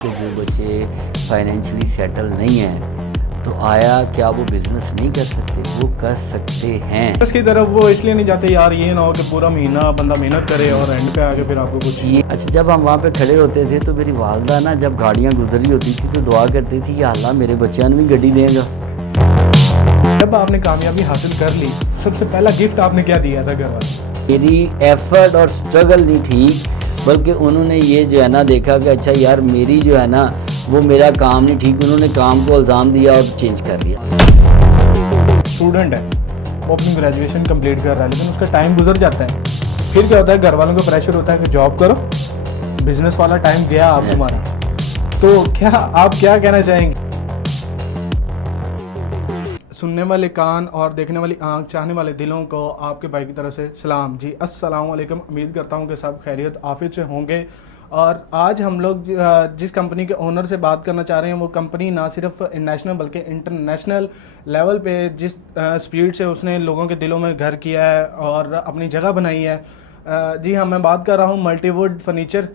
کہ جو بچے فائنینشلی سیٹل نہیں ہیں تو آیا کیا وہ بزنس نہیں کر سکتے؟ وہ کر سکتے ہیں. اس کی طرف وہ اس لیے نہیں جاتے یار یہ نہ ہو کہ پورا مہینہ بندہ محنت کرے اور اینڈ پہ آگے پھر آپ کو کچھ. اچھا جب ہم وہاں پہ کھڑے ہوتے تھے تو میری والدہ نا جب گاڑیاں گزر رہی ہوتی تھی تو دعا کرتی تھی یا اللہ میرے بچیاں نے بھی گڈی دے گا. جب آپ نے کامیابی حاصل کر لی سب سے پہلا گفٹ آپ نے کیا دیا تھا گھر والے؟ میری ایفرٹ اور سٹرگل نہیں تھی بلکہ انہوں نے یہ جو ہے نا دیکھا کہ اچھا یار میری جو ہے نا وہ میرا کام نہیں ٹھیک، انہوں نے کام کو الزام دیا اور چینج کر دیا. اسٹوڈنٹ ہے وہ اپنی گریجویشن کمپلیٹ کر رہا ہے لیکن اس کا ٹائم گزر جاتا ہے، پھر کیا ہوتا ہے گھر والوں کو پریشر ہوتا ہے کہ جاب کرو، بزنس والا ٹائم گیا آپ تمہارا، تو کیا آپ کیا کہنا چاہیں گے؟ سننے والے کان اور دیکھنے والی آنکھ، چاہنے والے دلوں کو آپ کے بھائی کی طرف سے سلام. جی السلام علیکم، امید کرتا ہوں کہ سب خیریت عافیت سے ہوں گے. اور آج ہم لوگ جس کمپنی کے اونر سے بات کرنا چاہ رہے ہیں وہ کمپنی نہ صرف نیشنل بلکہ انٹرنیشنل لیول پہ جس سپیڈ سے اس نے لوگوں کے دلوں میں گھر کیا ہے اور اپنی جگہ بنائی ہے. جی ہاں، میں بات کر رہا ہوں ملٹی ووڈ فرنیچر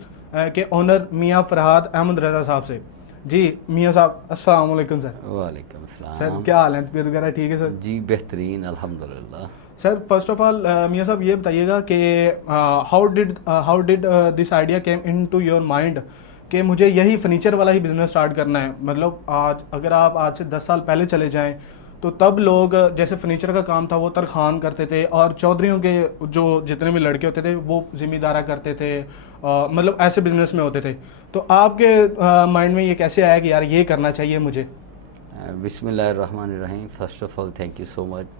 کے اونر میاں فرحاد احمد رضا صاحب سے. جی میاں صاحب السلام علیکم سر. وعلیکم السلام. سر کیا حال ہے؟ طبیعت وغیرہ ٹھیک ہے سر؟ جی بہترین الحمدللہ. سر فرسٹ آف آل میاں صاحب یہ بتائیے گا کہ how did this idea came into your mind کہ مجھے یہی فرنیچر والا ہی بزنس اسٹارٹ کرنا ہے. مطلب اگر آپ آج سے 10 سال پہلے چلے جائیں تو تب لوگ جیسے فرنیچر کا کام تھا وہ ترخان کرتے تھے اور چودھریوں کے جو جتنے بھی لڑکے ہوتے تھے وہ ذمہ دارہ کرتے تھے، مطلب ایسے بزنس میں ہوتے تھے. تو آپ کے مائنڈ میں یہ کیسے آیا کہ یار یہ کرنا چاہیے مجھے؟ بسم اللہ الرحمن الرحیم. First of all thank you so much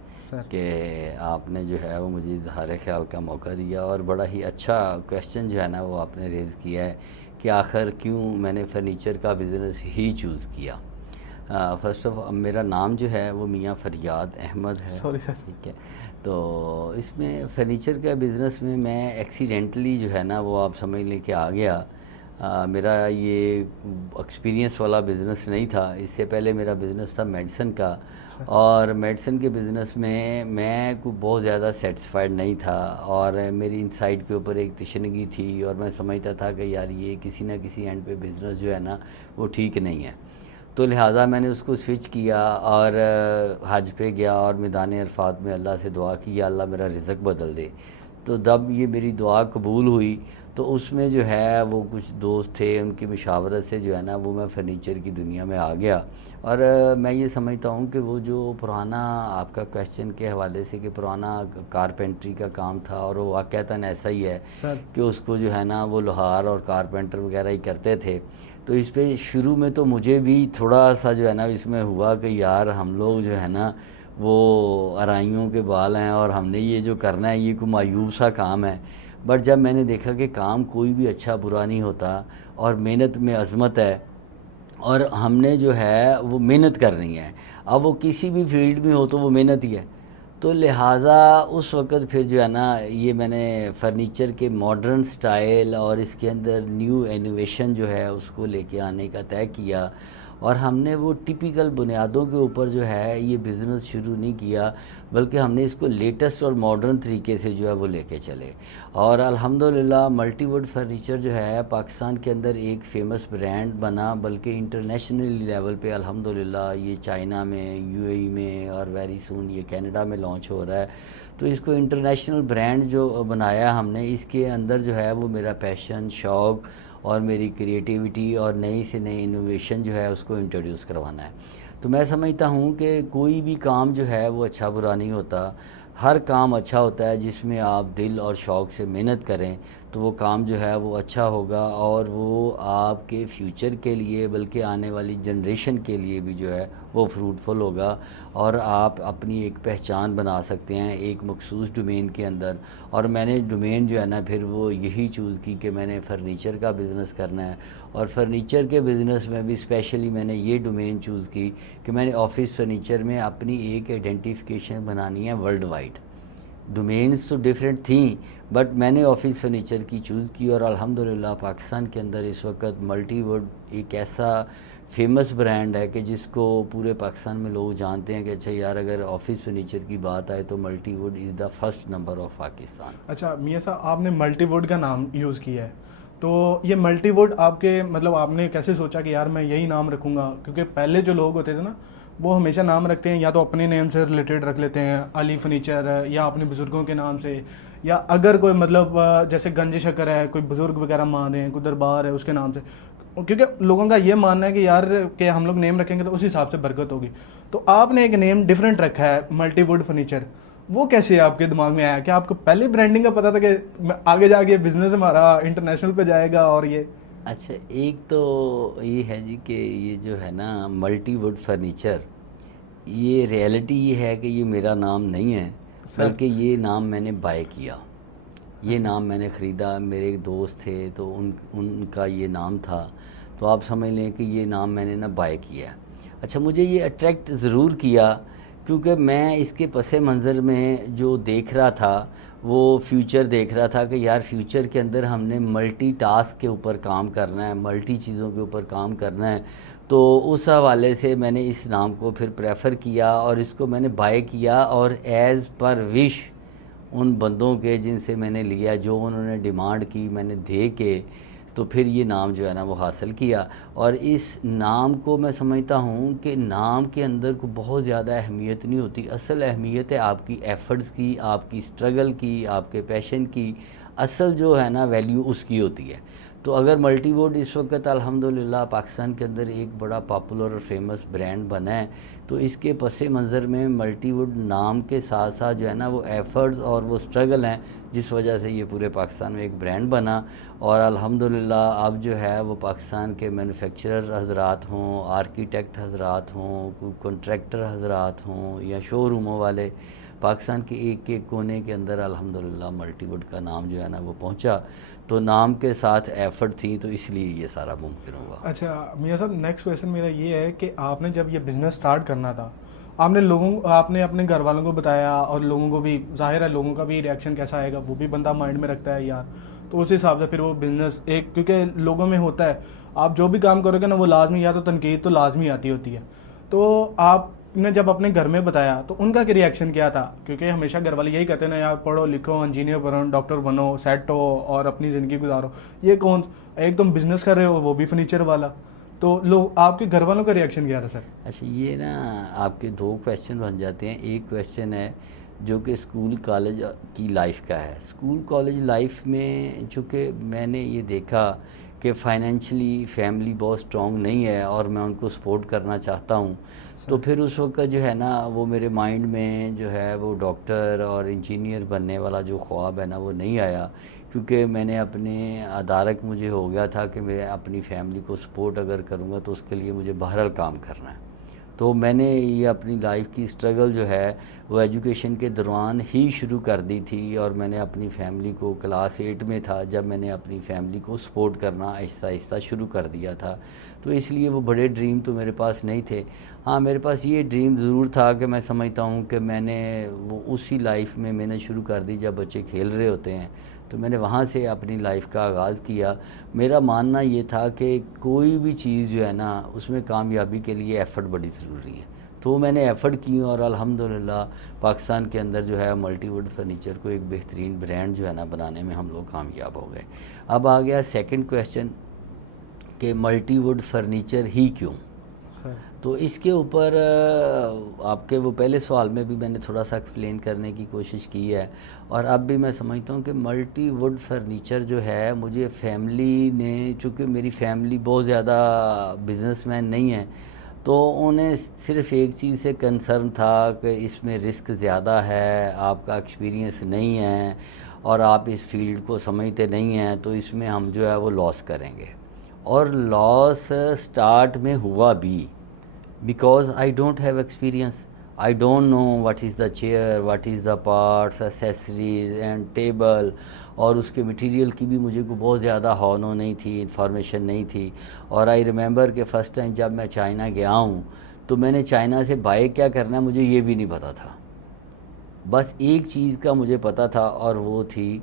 کہ آپ نے جو ہے وہ مجھے اظہار خیال کا موقع دیا اور بڑا ہی اچھا کویشچن جو ہے نا وہ آپ نے ریز کیا ہے کہ آخر کیوں میں نے فرنیچر کا بزنس ہی چوز کیا. فرسٹ آف آل میرا نام جو ہے وہ میاں فریاد احمد ہے. Sorry sir. ٹھیک ہے، تو اس میں فرنیچر کا بزنس میں ایکسیڈنٹلی جو ہے نا وہ آپ سمجھ لیں کہ آ گیا. میرا یہ ایکسپیرینس والا بزنس نہیں تھا. اس سے پہلے میرا بزنس تھا میڈیسن کا اور میڈیسن کے بزنس میں کوئی بہت زیادہ سیٹسفائیڈ نہیں تھا اور میری انسائٹ کے اوپر ایک تشنگی تھی اور میں سمجھتا تھا کہ یار یہ کسی نہ کسی اینڈ پہ بزنس جو ہے نا وہ ٹھیک نہیں ہے. تو لہٰذا میں نے اس کو سوئچ کیا اور حج پہ گیا اور میدان عرفات میں اللہ سے دعا کی یا اللہ میرا رزق بدل دے. تو جب یہ میری دعا قبول ہوئی تو اس میں جو ہے وہ کچھ دوست تھے ان کی مشاورت سے جو ہے نا وہ میں فرنیچر کی دنیا میں آ گیا. اور میں یہ سمجھتا ہوں کہ وہ جو پرانا آپ کا کویشچن کے حوالے سے کہ پرانا کارپینٹری کا کام تھا اور وہ واقعتاً ایسا ہی ہے کہ اس کو جو ہے نا وہ لوہار اور کارپینٹر وغیرہ ہی کرتے تھے. تو اس پہ شروع میں تو مجھے بھی تھوڑا سا جو ہے نا اس میں ہوا کہ یار ہم لوگ جو ہے نا وہ ارائیوں کے بال ہیں اور ہم نے یہ جو کرنا ہے یہ کوئی معیوب سا کام ہے. بٹ جب میں نے دیکھا کہ کام کوئی بھی اچھا برا نہیں ہوتا اور محنت میں عظمت ہے اور ہم نے جو ہے وہ محنت کرنی ہے، اب وہ کسی بھی فیلڈ میں ہو تو وہ محنت ہی ہے. تو لہٰذا اس وقت پھر جو ہے نا یہ میں نے فرنیچر کے ماڈرن سٹائل اور اس کے اندر نیو انوویشن جو ہے اس کو لے کے آنے کا طے کیا اور ہم نے وہ ٹپیکل بنیادوں کے اوپر جو ہے یہ بزنس شروع نہیں کیا بلکہ ہم نے اس کو لیٹسٹ اور ماڈرن طریقے سے جو ہے وہ لے کے چلے. اور الحمدللہ ملٹی ووڈ فرنیچر جو ہے پاکستان کے اندر ایک فیمس برانڈ بنا بلکہ انٹرنیشنل لیول پہ الحمدللہ یہ چائنا میں، یو اے ای میں اور ویری سون یہ کینیڈا میں لانچ ہو رہا ہے. تو اس کو انٹرنیشنل برانڈ جو بنایا ہم نے اس کے اندر جو ہے وہ میرا پیشن، شوق اور میری کریٹیوٹی اور نئی سے نئی انوویشن جو ہے اس کو انٹروڈیوس کروانا ہے. تو میں سمجھتا ہوں کہ کوئی بھی کام جو ہے وہ اچھا برا نہیں ہوتا، ہر کام اچھا ہوتا ہے جس میں آپ دل اور شوق سے محنت کریں تو وہ کام جو ہے وہ اچھا ہوگا اور وہ آپ کے فیوچر کے لیے بلکہ آنے والی جنریشن کے لیے بھی جو ہے وہ فروٹفل ہوگا اور آپ اپنی ایک پہچان بنا سکتے ہیں ایک مخصوص ڈومین کے اندر. اور میں نے ڈومین جو ہے نا پھر وہ یہی چوز کی کہ میں نے فرنیچر کا بزنس کرنا ہے اور فرنیچر کے بزنس میں بھی اسپیشلی میں نے یہ ڈومین چوز کی کہ میں نے آفس فرنیچر میں اپنی ایک آئیڈینٹیفیکیشن بنانی ہے ورلڈ وائڈ. ڈومینز تو ڈیفرنٹ تھیں بٹ میں نے آفس فرنیچر کی چوز کی اور الحمدللہ پاکستان کے اندر اس وقت ملٹی ووڈ ایک ایسا فیمس برانڈ ہے کہ جس کو پورے پاکستان میں لوگ جانتے ہیں کہ اچھا یار اگر آفس فرنیچر کی بات آئے تو multi would is the first number of Pakistan. اچھا میاں صاحب آپ نے ملٹی ووڈ کا نام یوز کیا ہے تو یہ ملٹی ووڈ آپ کے مطلب آپ نے کیسے سوچا کہ یار میں یہی نام رکھوں گا؟ کیونکہ پہلے جو لوگ ہوتے تھے نا وہ ہمیشہ نام رکھتے ہیں یا تو اپنے نیم سے ریلیٹڈ رکھ لیتے ہیں، علی فرنیچر یا اپنے بزرگوں کے نام سے، یا اگر کوئی مطلب جیسے گنج شکر ہے، کوئی بزرگ وغیرہ مان رہے ہیں، کوئی دربار ہے، اس کے نام سے، کیونکہ لوگوں کا یہ ماننا ہے کہ یار کہ ہم لوگ نیم رکھیں گے تو اس حساب سے برکت ہوگی. تو آپ نے ایک نیم ڈفرینٹ رکھا ہے ملٹی ووڈ فرنیچر، وہ کیسے آپ کے دماغ میں آیا؟ کیا آپ کو پہلے برانڈنگ کا پتا تھا کہ آگے جا کے بزنس ہمارا انٹرنیشنل پہ جائے گا؟ اور یہ اچھا، ایک تو یہ ہے جی کہ یہ جو ہے نا ملٹی ووڈ فرنیچر، یہ ریئلٹی یہ ہے کہ یہ میرا نام نہیں ہے، بلکہ یہ نام میں نے بائی کیا. یہ نام میں نے خریدا، میرے ایک دوست تھے تو ان کا یہ نام تھا، تو آپ سمجھ لیں کہ یہ نام میں نے نا بائی کیا. اچھا، مجھے یہ اٹریکٹ ضرور کیا کیونکہ میں اس کے پس منظر میں جو دیکھ رہا تھا وہ فیوچر دیکھ رہا تھا کہ یار فیوچر کے اندر ہم نے ملٹی ٹاسک کے اوپر کام کرنا ہے، ملٹی چیزوں کے اوپر کام کرنا ہے. تو اس حوالے سے میں نے اس نام کو پھر پریفر کیا اور اس کو میں نے بائی کیا، اور ایز پر وش ان بندوں کے جن سے میں نے لیا، جو انہوں نے ڈیمانڈ کی، میں نے دے کے تو پھر یہ نام جو ہے نا وہ حاصل کیا. اور اس نام کو میں سمجھتا ہوں کہ نام کے اندر کو بہت زیادہ اہمیت نہیں ہوتی، اصل اہمیت ہے آپ کی ایفرٹس کی، آپ کی سٹرگل کی، آپ کے پیشن کی. اصل جو ہے نا ویلیو اس کی ہوتی ہے. تو اگر ملٹی ووڈ اس وقت الحمدللہ پاکستان کے اندر ایک بڑا پاپولر اور فیمس برانڈ بنا ہے، تو اس کے پس منظر میں ملٹی ووڈ نام کے ساتھ ساتھ جو ہے نا وہ ایفرٹس اور وہ سٹرگل ہیں جس وجہ سے یہ پورے پاکستان میں ایک برانڈ بنا. اور الحمدللہ اب جو ہے وہ پاکستان کے مینوفیکچرر حضرات ہوں، آرکیٹیکٹ حضرات ہوں، کوئی کنٹریکٹر حضرات ہوں یا شو روموں والے، پاکستان کے ایک ایک کونے کے اندر الحمدللہ ملٹی ووڈ کا نام جو ہے نا وہ پہنچا. تو نام کے ساتھ ایفرٹ تھی تو اس لیے یہ سارا ممکن ہوا. اچھا میاں صاحب، نیکسٹ کویشچن میرا یہ ہے کہ آپ نے جب یہ بزنس سٹارٹ کرنا تھا، آپ نے اپنے گھر والوں کو بتایا، اور لوگوں کو بھی ظاہر ہے لوگوں کا بھی ریئیکشن کیسا آئے گا وہ بھی بندہ مائنڈ میں رکھتا ہے یار، تو اس حساب سے پھر وہ بزنس ایک، کیونکہ لوگوں میں ہوتا ہے آپ جو بھی کام کرو گے نا وہ لازمی یا تو تنقید تو لازمی آتی ہوتی ہے. تو آپ نے جب اپنے گھر میں بتایا تو ان کا کیا ریئیکشن کیا تھا؟ کیونکہ ہمیشہ گھر والے یہی کہتے ہیں نا یار پڑھو لکھو، انجینئر بنو، ڈاکٹر بنو، سیٹ ہو اور اپنی زندگی گزارو. یہ کون ایک تم بزنس کر رہے ہو وہ بھی فرنیچر والا. تو لوگ آپ کے گھر والوں کا ریئیکشن کیا تھا سر؟ اچھا، یہ نا آپ کے دو کویشچن بن جاتے ہیں. ایک کویشچن ہے جو کہ اسکول کالج کی لائف کا ہے. اسکول کالج لائف میں چونکہ میں نے یہ دیکھا کہ فائنینشلی فیملی بہت سٹرونگ نہیں ہے اور میں ان کو سپورٹ کرنا چاہتا ہوں، تو پھر اس وقت جو ہے نا وہ میرے مائنڈ میں جو ہے وہ ڈاکٹر اور انجینئر بننے والا جو خواب ہے نا وہ نہیں آیا. کیونکہ میں نے اپنے ادارک مجھے ہو گیا تھا کہ میں اپنی فیملی کو سپورٹ اگر کروں گا تو اس کے لیے مجھے بہرحال کام کرنا ہے. تو میں نے یہ اپنی لائف کی سٹرگل جو ہے وہ ایجوکیشن کے دوران ہی شروع کر دی تھی، اور میں نے اپنی فیملی کو کلاس 8 میں تھا جب میں نے اپنی فیملی کو سپورٹ کرنا آہستہ آہستہ شروع کر دیا تھا. تو اس لیے وہ بڑے ڈریم تو میرے پاس نہیں تھے. ہاں میرے پاس یہ ڈریم ضرور تھا کہ میں سمجھتا ہوں کہ میں نے وہ اسی لائف میں نے شروع کر دی جب بچے کھیل رہے ہوتے ہیں، تو میں نے وہاں سے اپنی لائف کا آغاز کیا. میرا ماننا یہ تھا کہ کوئی بھی چیز جو ہے نا اس میں کامیابی کے لیے ایفرٹ بڑی ضروری ہے. تو میں نے ایفرٹ کی اور الحمدللہ پاکستان کے اندر جو ہے ملٹی ووڈ فرنیچر کو ایک بہترین برانڈ جو ہے نا بنانے میں ہم لوگ کامیاب ہو گئے. اب آ گیا سیکنڈ کویشچن کہ ملٹی ووڈ فرنیچر ہی کیوں. تو اس کے اوپر آپ کے وہ پہلے سوال میں بھی میں نے تھوڑا سا ایکسپلین کرنے کی کوشش کی ہے، اور اب بھی میں سمجھتا ہوں کہ ملٹی ووڈ فرنیچر جو ہے مجھے فیملی نے، چونکہ میری فیملی بہت زیادہ بزنس مین نہیں ہے، تو انہیں صرف ایک چیز سے کنسرن تھا کہ اس میں رسک زیادہ ہے، آپ کا ایکسپیرینس نہیں ہے اور آپ اس فیلڈ کو سمجھتے نہیں ہیں، تو اس میں ہم جو ہے وہ لاس کریں گے. اور لاس سٹارٹ میں ہوا بھی، because I don't have experience. I don't know what is the chair, what is the parts, accessories and table, اور اس کے مٹیریل کی بھی مجھے کو بہت زیادہ ہونو نہیں تھی، انفارمیشن نہیں تھی. اور آئی ریممبر کہ فرسٹ ٹائم جب میں چائنا گیا ہوں تو میں نے چائنا سے بائی کیا کرنا ہے مجھے یہ بھی نہیں پتا تھا. بس ایک چیز کا مجھے پتا تھا اور وہ تھی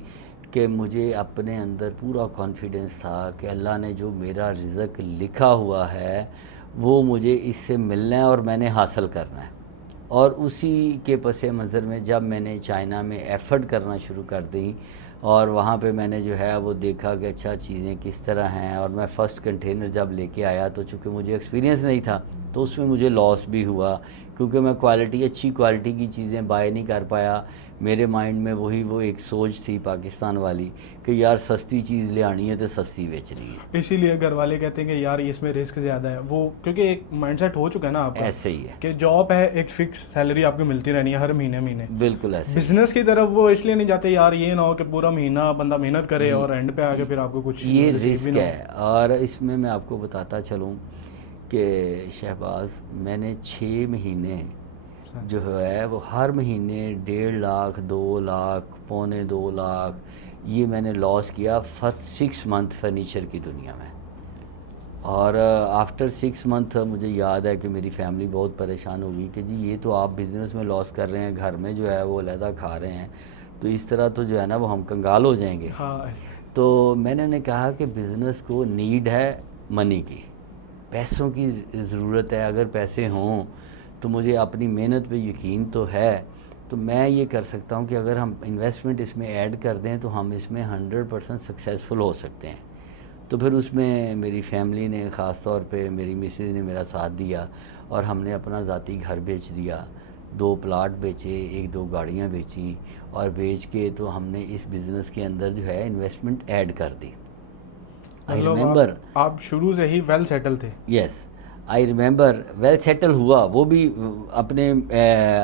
کہ مجھے اپنے اندر پورا کانفیڈنس تھا کہ اللہ نے جو میرا رزق لکھا ہوا ہے وہ مجھے اس سے ملنا ہے اور میں نے حاصل کرنا ہے. اور اسی کے پس منظر میں جب میں نے چائنا میں ایفرٹ کرنا شروع کر دی اور وہاں پہ میں نے جو ہے وہ دیکھا کہ اچھا چیزیں کس طرح ہیں. اور میں فرسٹ کنٹینر جب لے کے آیا تو چونکہ مجھے ایکسپیرینس نہیں تھا تو اس میں مجھے لاس بھی ہوا, کیونکہ میں اچھی کوالٹی کی چیزیں بائی نہیں کر پایا. میرے مائنڈ میں وہ ایک سوچ تھی پاکستان والی کہ یار سستی چیز لے آنی ہے تو سستی بیچنی ہے. اسی لیے گھر والے کہتے ہیں کہ یار اس میں رسک زیادہ ہے, وہ کیونکہ ایک مائنڈ سیٹ ہو چکا ہے نا آپ کا, ایسے ہی ہے کہ جاب ہے, ایک فکس سیلری آپ کو ملتی رہنی ہے ہر مہینے. بالکل ایسے. بزنس کی طرف وہ اس لیے نہیں جاتے یار یہ نہ ہو کہ پورا مہینہ بندہ محنت کرے اور اینڈ پہ آگے پھر آپ کو کچھ یہ رسک ہے. اور اس میں آپ کو بتاتا چلوں کہ شہباز میں نے 6 مہینے جو ہے وہ ہر مہینے 1.5 لاکھ 2 لاکھ 2.25 لاکھ یہ میں نے لاس کیا فرسٹ 6 منتھ فرنیچر کی دنیا میں. اور آفٹر 6 منتھ مجھے یاد ہے کہ میری فیملی بہت پریشان ہوگی کہ جی یہ تو آپ بزنس میں لاس کر رہے ہیں, گھر میں جو ہے وہ علیحدہ کھا رہے ہیں, تو اس طرح تو جو ہے نا وہ ہم کنگال ہو جائیں گے. تو میں نے انہیں کہا کہ بزنس کو نیڈ ہے منی کی, پیسوں کی ضرورت ہے. اگر پیسے ہوں تو مجھے اپنی محنت پہ یقین تو ہے, تو میں یہ کر سکتا ہوں کہ اگر ہم انویسٹمنٹ اس میں ایڈ کر دیں تو ہم اس میں 100% سکسیزفل ہو سکتے ہیں. تو پھر اس میں میری فیملی نے, خاص طور پہ میری مسز نے میرا ساتھ دیا اور ہم نے اپنا ذاتی گھر بیچ دیا, 2 پلاٹ بیچے, 1-2 گاڑیاں بیچیں, اور بیچ کے تو ہم نے اس بزنس کے اندر جو ہے انویسٹمنٹ ایڈ کر دی. آئی ریممبر آپ شروع سے ہی ویل سیٹل تھے. یس آئی ریممبر ویل سیٹل ہوا, وہ بھی اپنے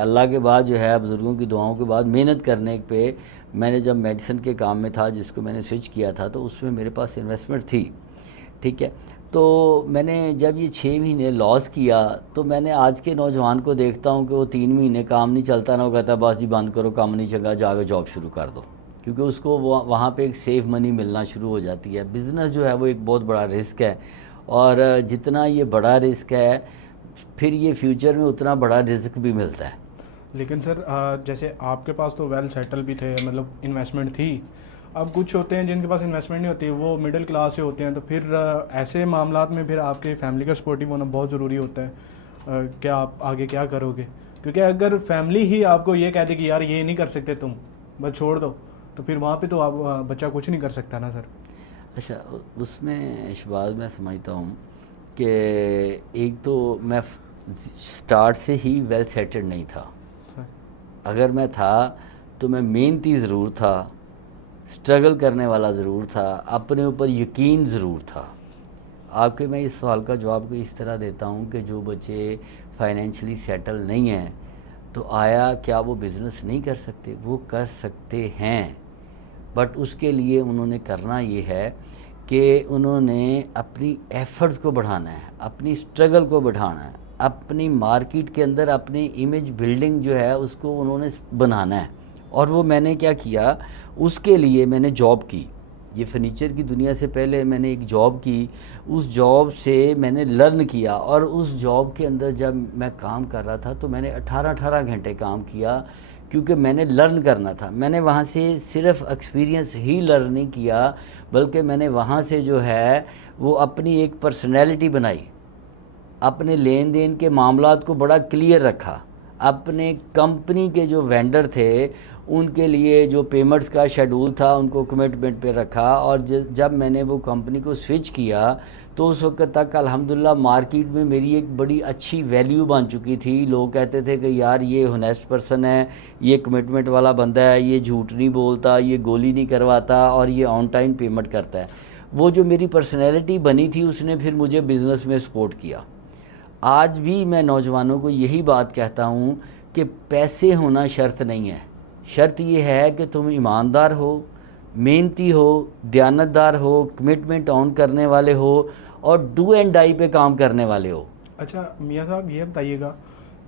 اللہ کے بعد جو ہے بزرگوں کی دعاؤں کے بعد محنت کرنے پہ. میں نے جب میڈیسن کے کام میں تھا جس کو میں نے سوئچ کیا تھا تو اس میں میرے پاس انویسٹمنٹ تھی, ٹھیک ہے. تو میں نے جب یہ 6 مہینے لاس کیا تو میں نے آج کے نوجوان کو دیکھتا ہوں کہ وہ 3 مہینے کام نہیں چلتا نا, وہ کہتا ہے بس جی بند کرو, کام نہیں چنگا, جا کے جاب شروع کر دو, کیونکہ اس کو وہاں پہ ایک سیف منی ملنا شروع ہو جاتی ہے. بزنس جو ہے وہ ایک بہت بڑا رسک ہے, اور جتنا یہ بڑا رسک ہے پھر یہ فیوچر میں اتنا بڑا رزق بھی ملتا ہے. لیکن سر جیسے آپ کے پاس تو ویل سیٹل بھی تھے, مطلب انویسٹمنٹ تھی. اب کچھ ہوتے ہیں جن کے پاس انویسٹمنٹ نہیں ہوتی, وہ مڈل کلاس سے ہوتے ہیں, تو پھر ایسے معاملات میں پھر آپ کے فیملی کا سپورٹیو ہونا بہت ضروری ہوتا ہے کہ آپ آگے کیا کرو گے. کیونکہ اگر فیملی ہی آپ کو یہ کہہ دے کہ یار یہ نہیں کر سکتے تم, بس چھوڑ دو, تو پھر وہاں پہ تو آپ بچہ کچھ نہیں کر سکتا نا سر. اچھا اس میں شباز میں سمجھتا ہوں کہ ایک تو میں سٹارٹ سے ہی ویل سیٹلڈ نہیں تھا. اگر میں تھا تو میں محنتی ضرور تھا, سٹرگل کرنے والا ضرور تھا, اپنے اوپر یقین ضرور تھا. آپ کے میں اس سوال کا جواب کو اس طرح دیتا ہوں کہ جو بچے فائنینشلی سیٹل نہیں ہیں تو آیا کیا وہ بزنس نہیں کر سکتے؟ وہ کر سکتے ہیں, بٹ اس کے لیے انہوں نے کرنا یہ ہے کہ انہوں نے اپنی ایفرٹس کو بڑھانا ہے, اپنی سٹرگل کو بڑھانا ہے, اپنی مارکیٹ کے اندر اپنی امیج بلڈنگ جو ہے اس کو انہوں نے بنانا ہے. اور وہ میں نے کیا کیا, اس کے لیے میں نے جاب کی. یہ فرنیچر کی دنیا سے پہلے میں نے ایک جاب کی, اس جاب سے میں نے لرن کیا, اور اس جاب کے اندر جب میں کام کر رہا تھا تو میں نے 18 گھنٹے کام کیا, کیونکہ میں نے لرن کرنا تھا. میں نے وہاں سے صرف ایکسپیرینس ہی لرن نہیں کیا, بلکہ میں نے وہاں سے جو ہے وہ اپنی ایک پرسنالٹی بنائی, اپنے لین دین کے معاملات کو بڑا کلیئر رکھا, اپنے کمپنی کے جو وینڈر تھے ان کے لیے جو پیمنٹس کا شیڈول تھا ان کو کمٹمنٹ پہ رکھا. اور جب میں نے وہ کمپنی کو سوئچ کیا تو اس وقت تک الحمدللہ مارکیٹ میں میری ایک بڑی اچھی ویلیو بن چکی تھی. لوگ کہتے تھے کہ یار یہ ہونیسٹ پرسن ہے, یہ کمٹمنٹ والا بندہ ہے, یہ جھوٹ نہیں بولتا, یہ گولی نہیں کرواتا, اور یہ آن ٹائم پیمنٹ کرتا ہے. وہ جو میری پرسنالٹی بنی تھی اس نے پھر مجھے بزنس میں سپورٹ کیا. آج بھی میں نوجوانوں کو یہی بات کہتا ہوں کہ پیسے ہونا شرط نہیں ہے, شرط یہ ہے کہ تم ایماندار ہو, محنتی ہو, دیانتدار ہو, کمٹمنٹ آن کرنے والے ہو, اور ڈو اینڈ ڈائی پہ کام کرنے والے ہو. اچھا میاں صاحب یہ بتائیے گا,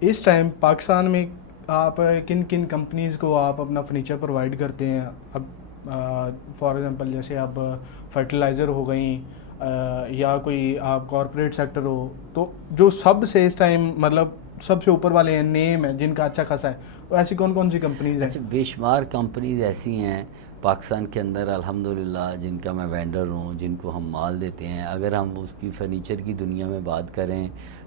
اس ٹائم پاکستان میں آپ کن کن کمپنیز کو آپ اپنا فرنیچر پرووائڈ کرتے ہیں؟ اب فار ایگزامپل جیسے اب فرٹیلائزر ہو گئیں یا کوئی آپ کارپوریٹ سیکٹر ہو, تو جو سب سے اس ٹائم مطلب سب سے اوپر والے ہیں, نیم ہے جن کا اچھا خاصا ہے, وہ ایسی کون کون سی کمپنیز ہیں؟ بے شمار کمپنیز ایسی ہیں پاکستان کے اندر الحمدللہ جن کا میں وینڈر ہوں، جن کو ہم مال دیتے ہیں، اگر ہم اس کی فرنیچر کی دنیا میں بات کریں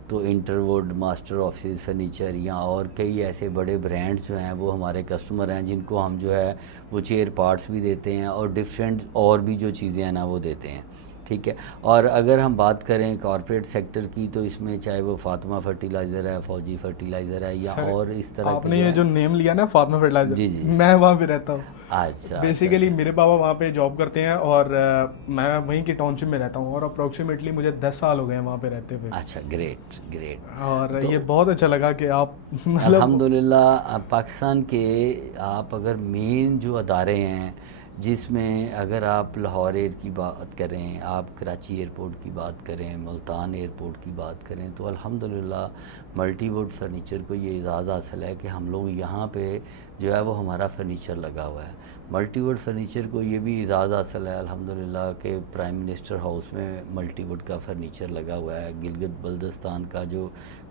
تو انٹروڈ، ماسٹر آفسز فرنیچر یا اور کئی ایسے بڑے برانڈز جو ہیں وہ ہمارے کسٹمر ہیں، جن کو ہم جو ہے وہ چیئر پارٹس بھی دیتے ہیں اور ڈفرینٹ اور بھی جو چیزیں ہیں نا وہ دیتے ہیں، ٹھیک ہے. اور اگر ہم بات کریں کارپوریٹ سیکٹر کی تو اس میں چاہے وہ فاطمہ فرٹیلائزر ہے، فوجی فرٹیلائزر ہے یا سر، اور اس طرح آپ کے نے یہ جو نیم لیا نا فاطمہ فرٹیلائزر، جی جی میں وہاں پہ رہتا ہوں. اچھا بیسیکلی میرے پاپا وہاں پہ جاب کرتے ہیں اور میں وہیں کی ٹاؤن شپ میں رہتا ہوں اور اپروکسیمیٹلی مجھے 10 سال ہو گئے ہیں وہاں پہ رہتے ہوئے. اچھا، گریٹ گریٹ. اور یہ بہت اچھا لگا کہ آپ مطلب الحمدللہ پاکستان کے آپ اگر مین جو ادارے ہیں جس میں اگر آپ لاہور ایئر کی بات کریں، آپ کراچی ایئرپورٹ کی بات کریں، ملتان ایئرپورٹ کی بات کریں، تو الحمدللہ ملٹی ووڈ فرنیچر کو یہ اعزاز حاصل ہے کہ ہم لوگ یہاں پہ جو ہے وہ ہمارا فرنیچر لگا ہوا ہے. ملٹی ووڈ فرنیچر کو یہ بھی اعزاز حاصل ہے الحمدللہ کہ پرائم منسٹر ہاؤس میں ملٹی ووڈ کا فرنیچر لگا ہوا ہے. گلگت بلتستان کا جو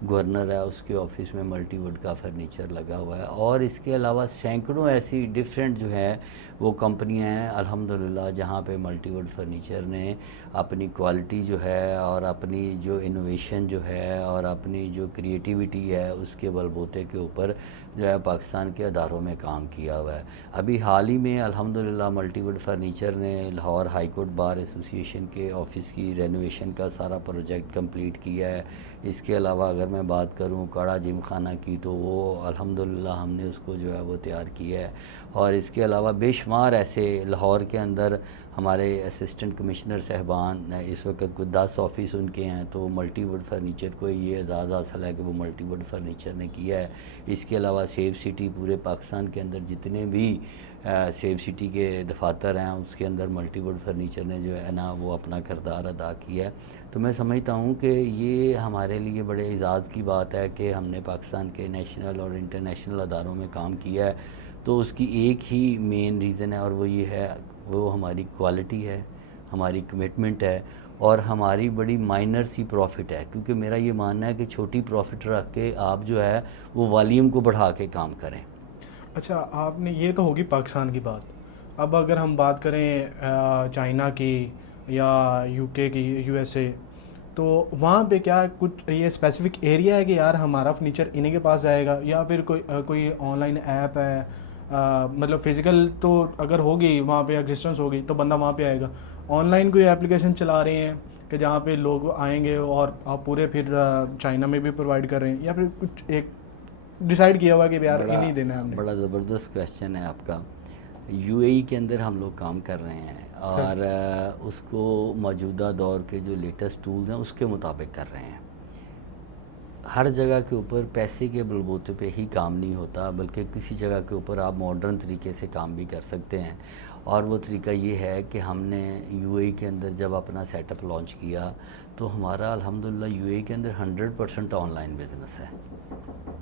گورنر ہے اس کے آفس میں ملٹی ووڈ کا فرنیچر لگا ہوا ہے. اور اس کے علاوہ سینکڑوں ایسی ڈفرینٹ جو ہے وہ کمپنیاں ہیں الحمدللہ جہاں پہ ملٹی ووڈ فرنیچر نے اپنی کوالٹی جو ہے اور اپنی جو انوویشن جو ہے اور اپنی جو کریٹیوٹی ہے اس کے بلبوتے کے اوپر جو ہے پاکستان کے اداروں میں کام کیا ہوا ہے. ابھی حال ہی میں الحمدللہ ملٹی ووڈ فرنیچر نے لاہور ہائی کورٹ بار ایسوسی ایشن کے آفس کی رینوویشن کا سارا پروجیکٹ کمپلیٹ کیا ہے. اس کے علاوہ اگر میں بات کروں کاڑا جم خانہ کی تو وہ الحمدللہ ہم نے اس کو جو ہے وہ تیار کیا ہے. اور اس کے علاوہ بے شمار ایسے لاہور کے اندر ہمارے اسسٹنٹ کمشنر صاحبان اس وقت کوئی 10 آفس ان کے ہیں تو ملٹی ووڈ فرنیچر کو یہ اعزاز حاصل ہے کہ وہ ملٹی ووڈ فرنیچر نے کیا ہے. اس کے علاوہ سیف سٹی پورے پاکستان کے اندر جتنے بھی سیف سٹی کے دفاتر ہیں اس کے اندر ملٹی ووڈ فرنیچر نے جو ہے نا وہ اپنا کردار ادا کیا ہے. تو میں سمجھتا ہوں کہ یہ ہمارے لیے بڑے اعزاز کی بات ہے کہ ہم نے پاکستان کے نیشنل اور انٹرنیشنل اداروں میں کام کیا ہے. تو اس کی ایک ہی مین ریزن ہے اور وہ یہ ہے، وہ ہماری کوالٹی ہے، ہماری کمٹمنٹ ہے اور ہماری بڑی مائنر سی پروفٹ ہے. کیونکہ میرا یہ ماننا ہے کہ چھوٹی پروفٹ رکھ کے آپ جو ہے وہ والیوم کو بڑھا کے کام کریں. اچھا، آپ نے یہ تو ہوگی پاکستان کی بات. اب اگر ہم بات کریں چائنا کی یا یو کے کی، یو ایس اے، تو وہاں پہ کیا کچھ یہ اسپیسیفک ایریا ہے کہ یار ہمارا فرنیچر انہیں کے پاس جائے گا، یا پھر کوئی آن لائن ایپ ہے؟ مطلب فزیکل تو اگر ہوگی وہاں پہ ایگزسٹنس ہوگی تو بندہ وہاں پہ آئے گا. آن لائن کوئی اپلیکیشن چلا رہے ہیں کہ جہاں پہ لوگ آئیں گے اور آپ پورے پھر چائنا میں بھی پرووائڈ کر رہے ہیں، یا پھر کچھ ایک ڈیسائیڈ کیا ہوا کہ یار انہیں دینا ہے ہم نے؟ بڑا زبردست کویشچن ہے آپ کا. یو اے ای کے اندر ہم لوگ کام کر رہے ہیں اور اس کو موجودہ دور کے جو لیٹسٹ ٹولز ہیں اس کے مطابق کر رہے ہیں. ہر جگہ کے اوپر پیسے کے بلبوتے پہ ہی کام نہیں ہوتا، بلکہ کسی جگہ کے اوپر آپ ماڈرن طریقے سے کام بھی کر سکتے ہیں. اور وہ طریقہ یہ ہے کہ ہم نے یو اے ای کے اندر جب اپنا سیٹ اپ لانچ کیا تو ہمارا الحمدللہ یو اے ای کے اندر 100% آن لائن بزنس ہے.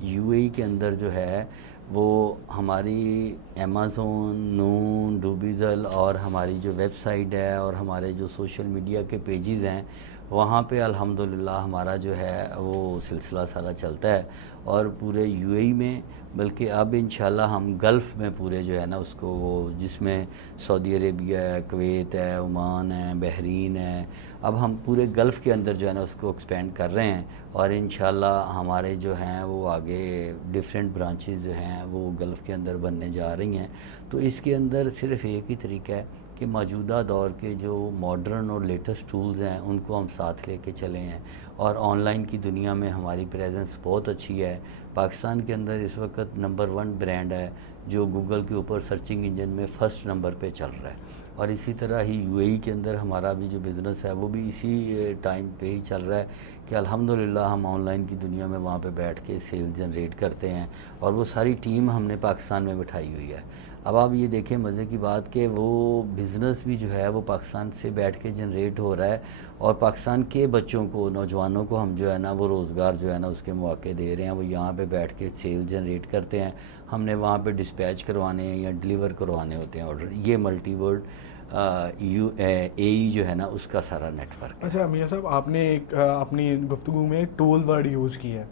یو اے ای کے اندر جو ہے وہ ہماری امیزون، نون، ڈوبیزل اور ہماری جو ویب سائٹ ہے اور ہمارے جو سوشل میڈیا کے پیجز ہیں وہاں پہ الحمدللہ ہمارا جو ہے وہ سلسلہ سارا چلتا ہے. اور پورے یو اے ای میں، بلکہ اب انشاءاللہ ہم گلف میں پورے جو ہے نا اس کو وہ جس میں سعودی عربیہ ہے، کویت ہے، عمان ہے، بحرین ہے، اب ہم پورے گلف کے اندر جو ہے نا اس کو ایکسپینڈ کر رہے ہیں. اور انشاءاللہ ہمارے جو ہیں وہ آگے ڈیفرنٹ برانچز جو ہیں وہ گلف کے اندر بننے جا رہی ہیں. تو اس کے اندر صرف ایک ہی طریقہ ہے کہ موجودہ دور کے جو ماڈرن اور لیٹسٹ ٹولز ہیں ان کو ہم ساتھ لے کے چلے ہیں. اور آن لائن کی دنیا میں ہماری پریزنس بہت اچھی ہے. پاکستان کے اندر اس وقت نمبر 1 برانڈ ہے جو گوگل کے اوپر سرچنگ انجن میں فرسٹ نمبر پہ چل رہا ہے. اور اسی طرح ہی یو اے ای کے اندر ہمارا بھی جو بزنس ہے وہ بھی اسی ٹائم پہ ہی چل رہا ہے کہ الحمدللہ ہم آن لائن کی دنیا میں وہاں پہ بیٹھ کے سیل جنریٹ کرتے ہیں اور وہ ساری ٹیم ہم نے پاکستان میں بٹھائی ہوئی ہے. اب آپ یہ دیکھیں مزے کی بات کہ وہ بزنس بھی جو ہے وہ پاکستان سے بیٹھ کے جنریٹ ہو رہا ہے اور پاکستان کے بچوں کو، نوجوانوں کو ہم جو ہے نا وہ روزگار جو ہے نا اس کے مواقع دے رہے ہیں. وہ یہاں پہ بیٹھ کے سیل جنریٹ کرتے ہیں، ہم نے وہاں پہ ڈسپیچ کروانے ہیں یا ڈیلیور کروانے ہوتے ہیں آرڈر. یہ ملٹی ورلڈ یو اے ای جو ہے نا اس کا سارا نیٹ ورک. اچھا میاں صاحب، آپ نے ایک اپنی گفتگو میں ٹول ورڈ یوز کی ہے.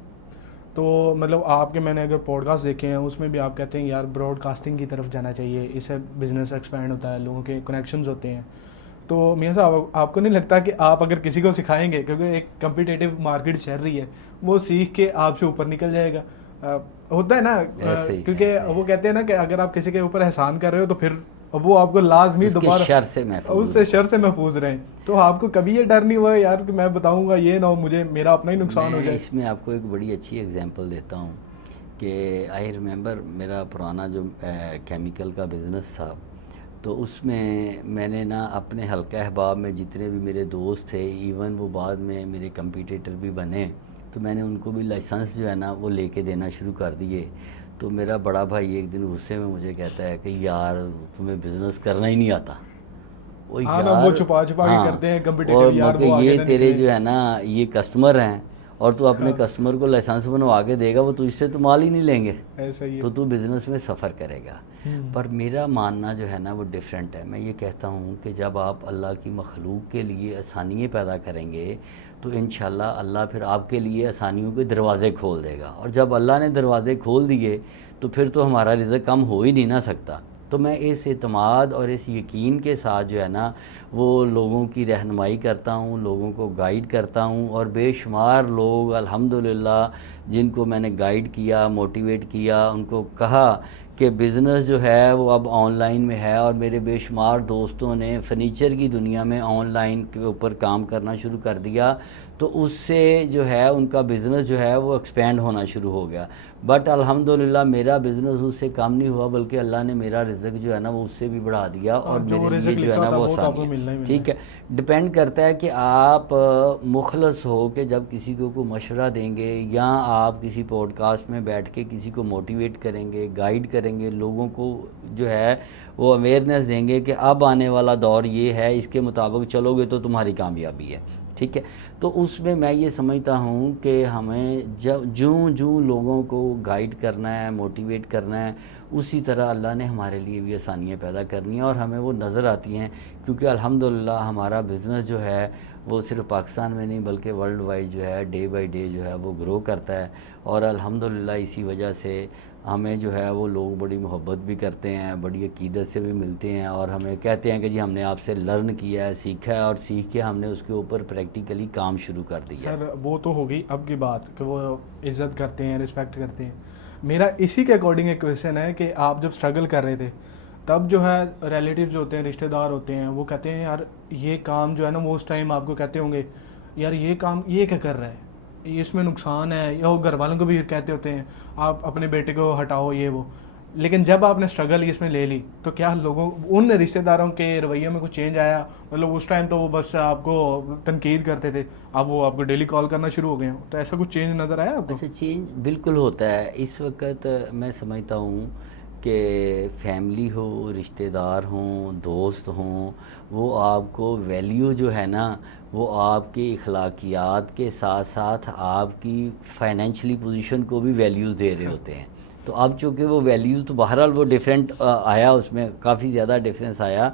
تو مطلب آپ کے میں نے اگر پوڈ کاسٹ دیکھے ہیں اس میں بھی آپ کہتے ہیں یار براڈ کاسٹنگ کی طرف جانا چاہیے, اس سے بزنس ایکسپینڈ ہوتا ہے, لوگوں کے کنیکشنز ہوتے ہیں. تو میاں صاحب آپ کو نہیں لگتا کہ آپ اگر کسی کو سکھائیں گے, کیونکہ ایک کمپیٹیٹیو مارکیٹ چل رہی ہے, وہ سیکھ کے آپ سے اوپر نکل جائے گا, ہوتا ہے نا, کیونکہ وہ کہتے ہیں نا کہ اگر آپ کسی کے اوپر احسان کر رہے ہو تو پھر وہ آپ کو لازمی دوبارہ اس سے شر سے محفوظ رہیں. تو آپ کو کبھی یہ ڈر نہیں ہوا یار کہ میں بتاؤں گا یہ نہ ہو مجھے میرا اپنا ہی نقصان ہو جائے؟ اس میں آپ کو ایک بڑی اچھی ایگزامپل دیتا ہوں کہ آئی ریممبر میرا پرانا جو کیمیکل کا بزنس تھا, تو اس میں نے نا اپنے حلقہ احباب میں جتنے بھی میرے دوست تھے, ایون وہ بعد میں میرے کمپیٹیٹر بھی بنے, تو میں نے ان کو بھی لائسنس جو ہے نا وہ لے کے دینا شروع کر دیے. تو میرا بڑا بھائی ایک دن غصے میں مجھے کہتا ہے کہ یار تمہیں بزنس کرنا ہی نہیں آتا. وہ چھپا چھپا کے کرتے ہیں کمپیٹیٹو, یار وہ یہ تیرے جو ہے نا یہ کسٹمر ہیں اور تو اپنے کسٹمر کو لائسنس بنوا کے دے گا, وہ تجھ سے تو مال ہی نہیں لیں گے, تو تو بزنس میں سفر کرے گا. پر میرا ماننا جو ہے نا وہ ڈیفرنٹ ہے. میں یہ کہتا ہوں کہ جب آپ اللہ کی مخلوق کے لیے آسانیاں پیدا کریں گے تو انشاءاللہ اللہ پھر آپ کے لیے آسانیوں کے دروازے کھول دے گا, اور جب اللہ نے دروازے کھول دیے تو پھر تو ہمارا رزق کم ہو ہی نہیں نہ سکتا. تو میں اس اعتماد اور اس یقین کے ساتھ جو ہے نا وہ لوگوں کی رہنمائی کرتا ہوں, لوگوں کو گائیڈ کرتا ہوں, اور بے شمار لوگ الحمدللہ جن کو میں نے گائیڈ کیا, موٹیویٹ کیا, ان کو کہا کہ بزنس جو ہے وہ اب آن لائن میں ہے, اور میرے بے شمار دوستوں نے فرنیچر کی دنیا میں آن لائن کے اوپر کام کرنا شروع کر دیا, تو اس سے جو ہے ان کا بزنس جو ہے وہ ایکسپینڈ ہونا شروع ہو گیا. بٹ الحمدللہ میرا بزنس اس سے کم نہیں ہوا, بلکہ اللہ نے میرا رزق جو ہے نا وہ اس سے بھی بڑھا دیا, اور میرے لیے جو ہے نا وہ آسان. ٹھیک ہے, ڈپینڈ کرتا ہے کہ آپ مخلص ہو کہ جب کسی کو کوئی مشورہ دیں گے, یا آپ کسی پوڈ کاسٹ میں بیٹھ کے کسی کو موٹیویٹ کریں گے, گائیڈ کریں گے, لوگوں کو جو ہے وہ اویئرنیس دیں گے کہ اب آنے والا دور یہ ہے, اس کے مطابق چلو گے تو تمہاری کامیابی ہے. ٹھیک ہے, تو اس میں یہ سمجھتا ہوں کہ ہمیں جوں لوگوں کو گائیڈ کرنا ہے, موٹیویٹ کرنا ہے, اسی طرح اللہ نے ہمارے لیے بھی آسانیاں پیدا کرنی ہیں, اور ہمیں وہ نظر آتی ہیں, کیونکہ الحمدللہ ہمارا بزنس جو ہے وہ صرف پاکستان میں نہیں بلکہ ورلڈ وائڈ جو ہے ڈے بائی ڈے جو ہے وہ گرو کرتا ہے. اور الحمدللہ اسی وجہ سے ہمیں جو ہے وہ لوگ بڑی محبت بھی کرتے ہیں, بڑی عقیدت سے بھی ملتے ہیں, اور ہمیں کہتے ہیں کہ جی ہم نے آپ سے لرن کیا ہے, سیکھا ہے, اور سیکھ کے ہم نے اس کے اوپر پریکٹیکلی کام شروع کر دیا. سر وہ تو ہو گئی اب کی بات کہ وہ عزت کرتے ہیں, رسپیکٹ کرتے ہیں. میرا اسی کے اکارڈنگ ایک کویشچن ہے کہ آپ جب اسٹرگل کر رہے تھے تب جو ہے ریلیٹیو جو ہوتے ہیں, رشتہ دار ہوتے ہیں, وہ کہتے ہیں یار یہ کام جو ہے نا, وہ اس ٹائم آپ کو کہتے ہوں گے یار یہ کام یہ کیا کر رہا ہے, اس میں نقصان ہے, یا وہ گھر والوں کو بھی کہتے ہوتے ہیں آپ اپنے بیٹے کو ہٹاؤ یہ وہ. لیکن جب آپ نے اسٹرگل اس میں لے لی تو کیا لوگوں ان رشتہ داروں کے رویے میں کچھ چینج آیا؟ مطلب اس ٹائم تو وہ بس آپ کو تنقید کرتے تھے, اب وہ آپ کو ڈیلی کال کرنا شروع ہو گئے ہیں, تو ایسا کچھ چینج نظر آیا آپ کو؟ اچھا, چینج بالکل ہوتا ہے. اس وقت میں سمجھتا ہوں کہ فیملی ہو, رشتہ دار ہوں, دوست ہوں, وہ آپ کو ویلیو جو ہے نا وہ آپ کی اخلاقیات کے ساتھ ساتھ آپ کی فائنینشلی پوزیشن کو بھی ویلیوز دے رہے ہوتے ہیں. تو اب چونکہ وہ ویلیوز تو بہرحال وہ ڈیفرنٹ آیا, اس میں کافی زیادہ ڈفرینس آیا,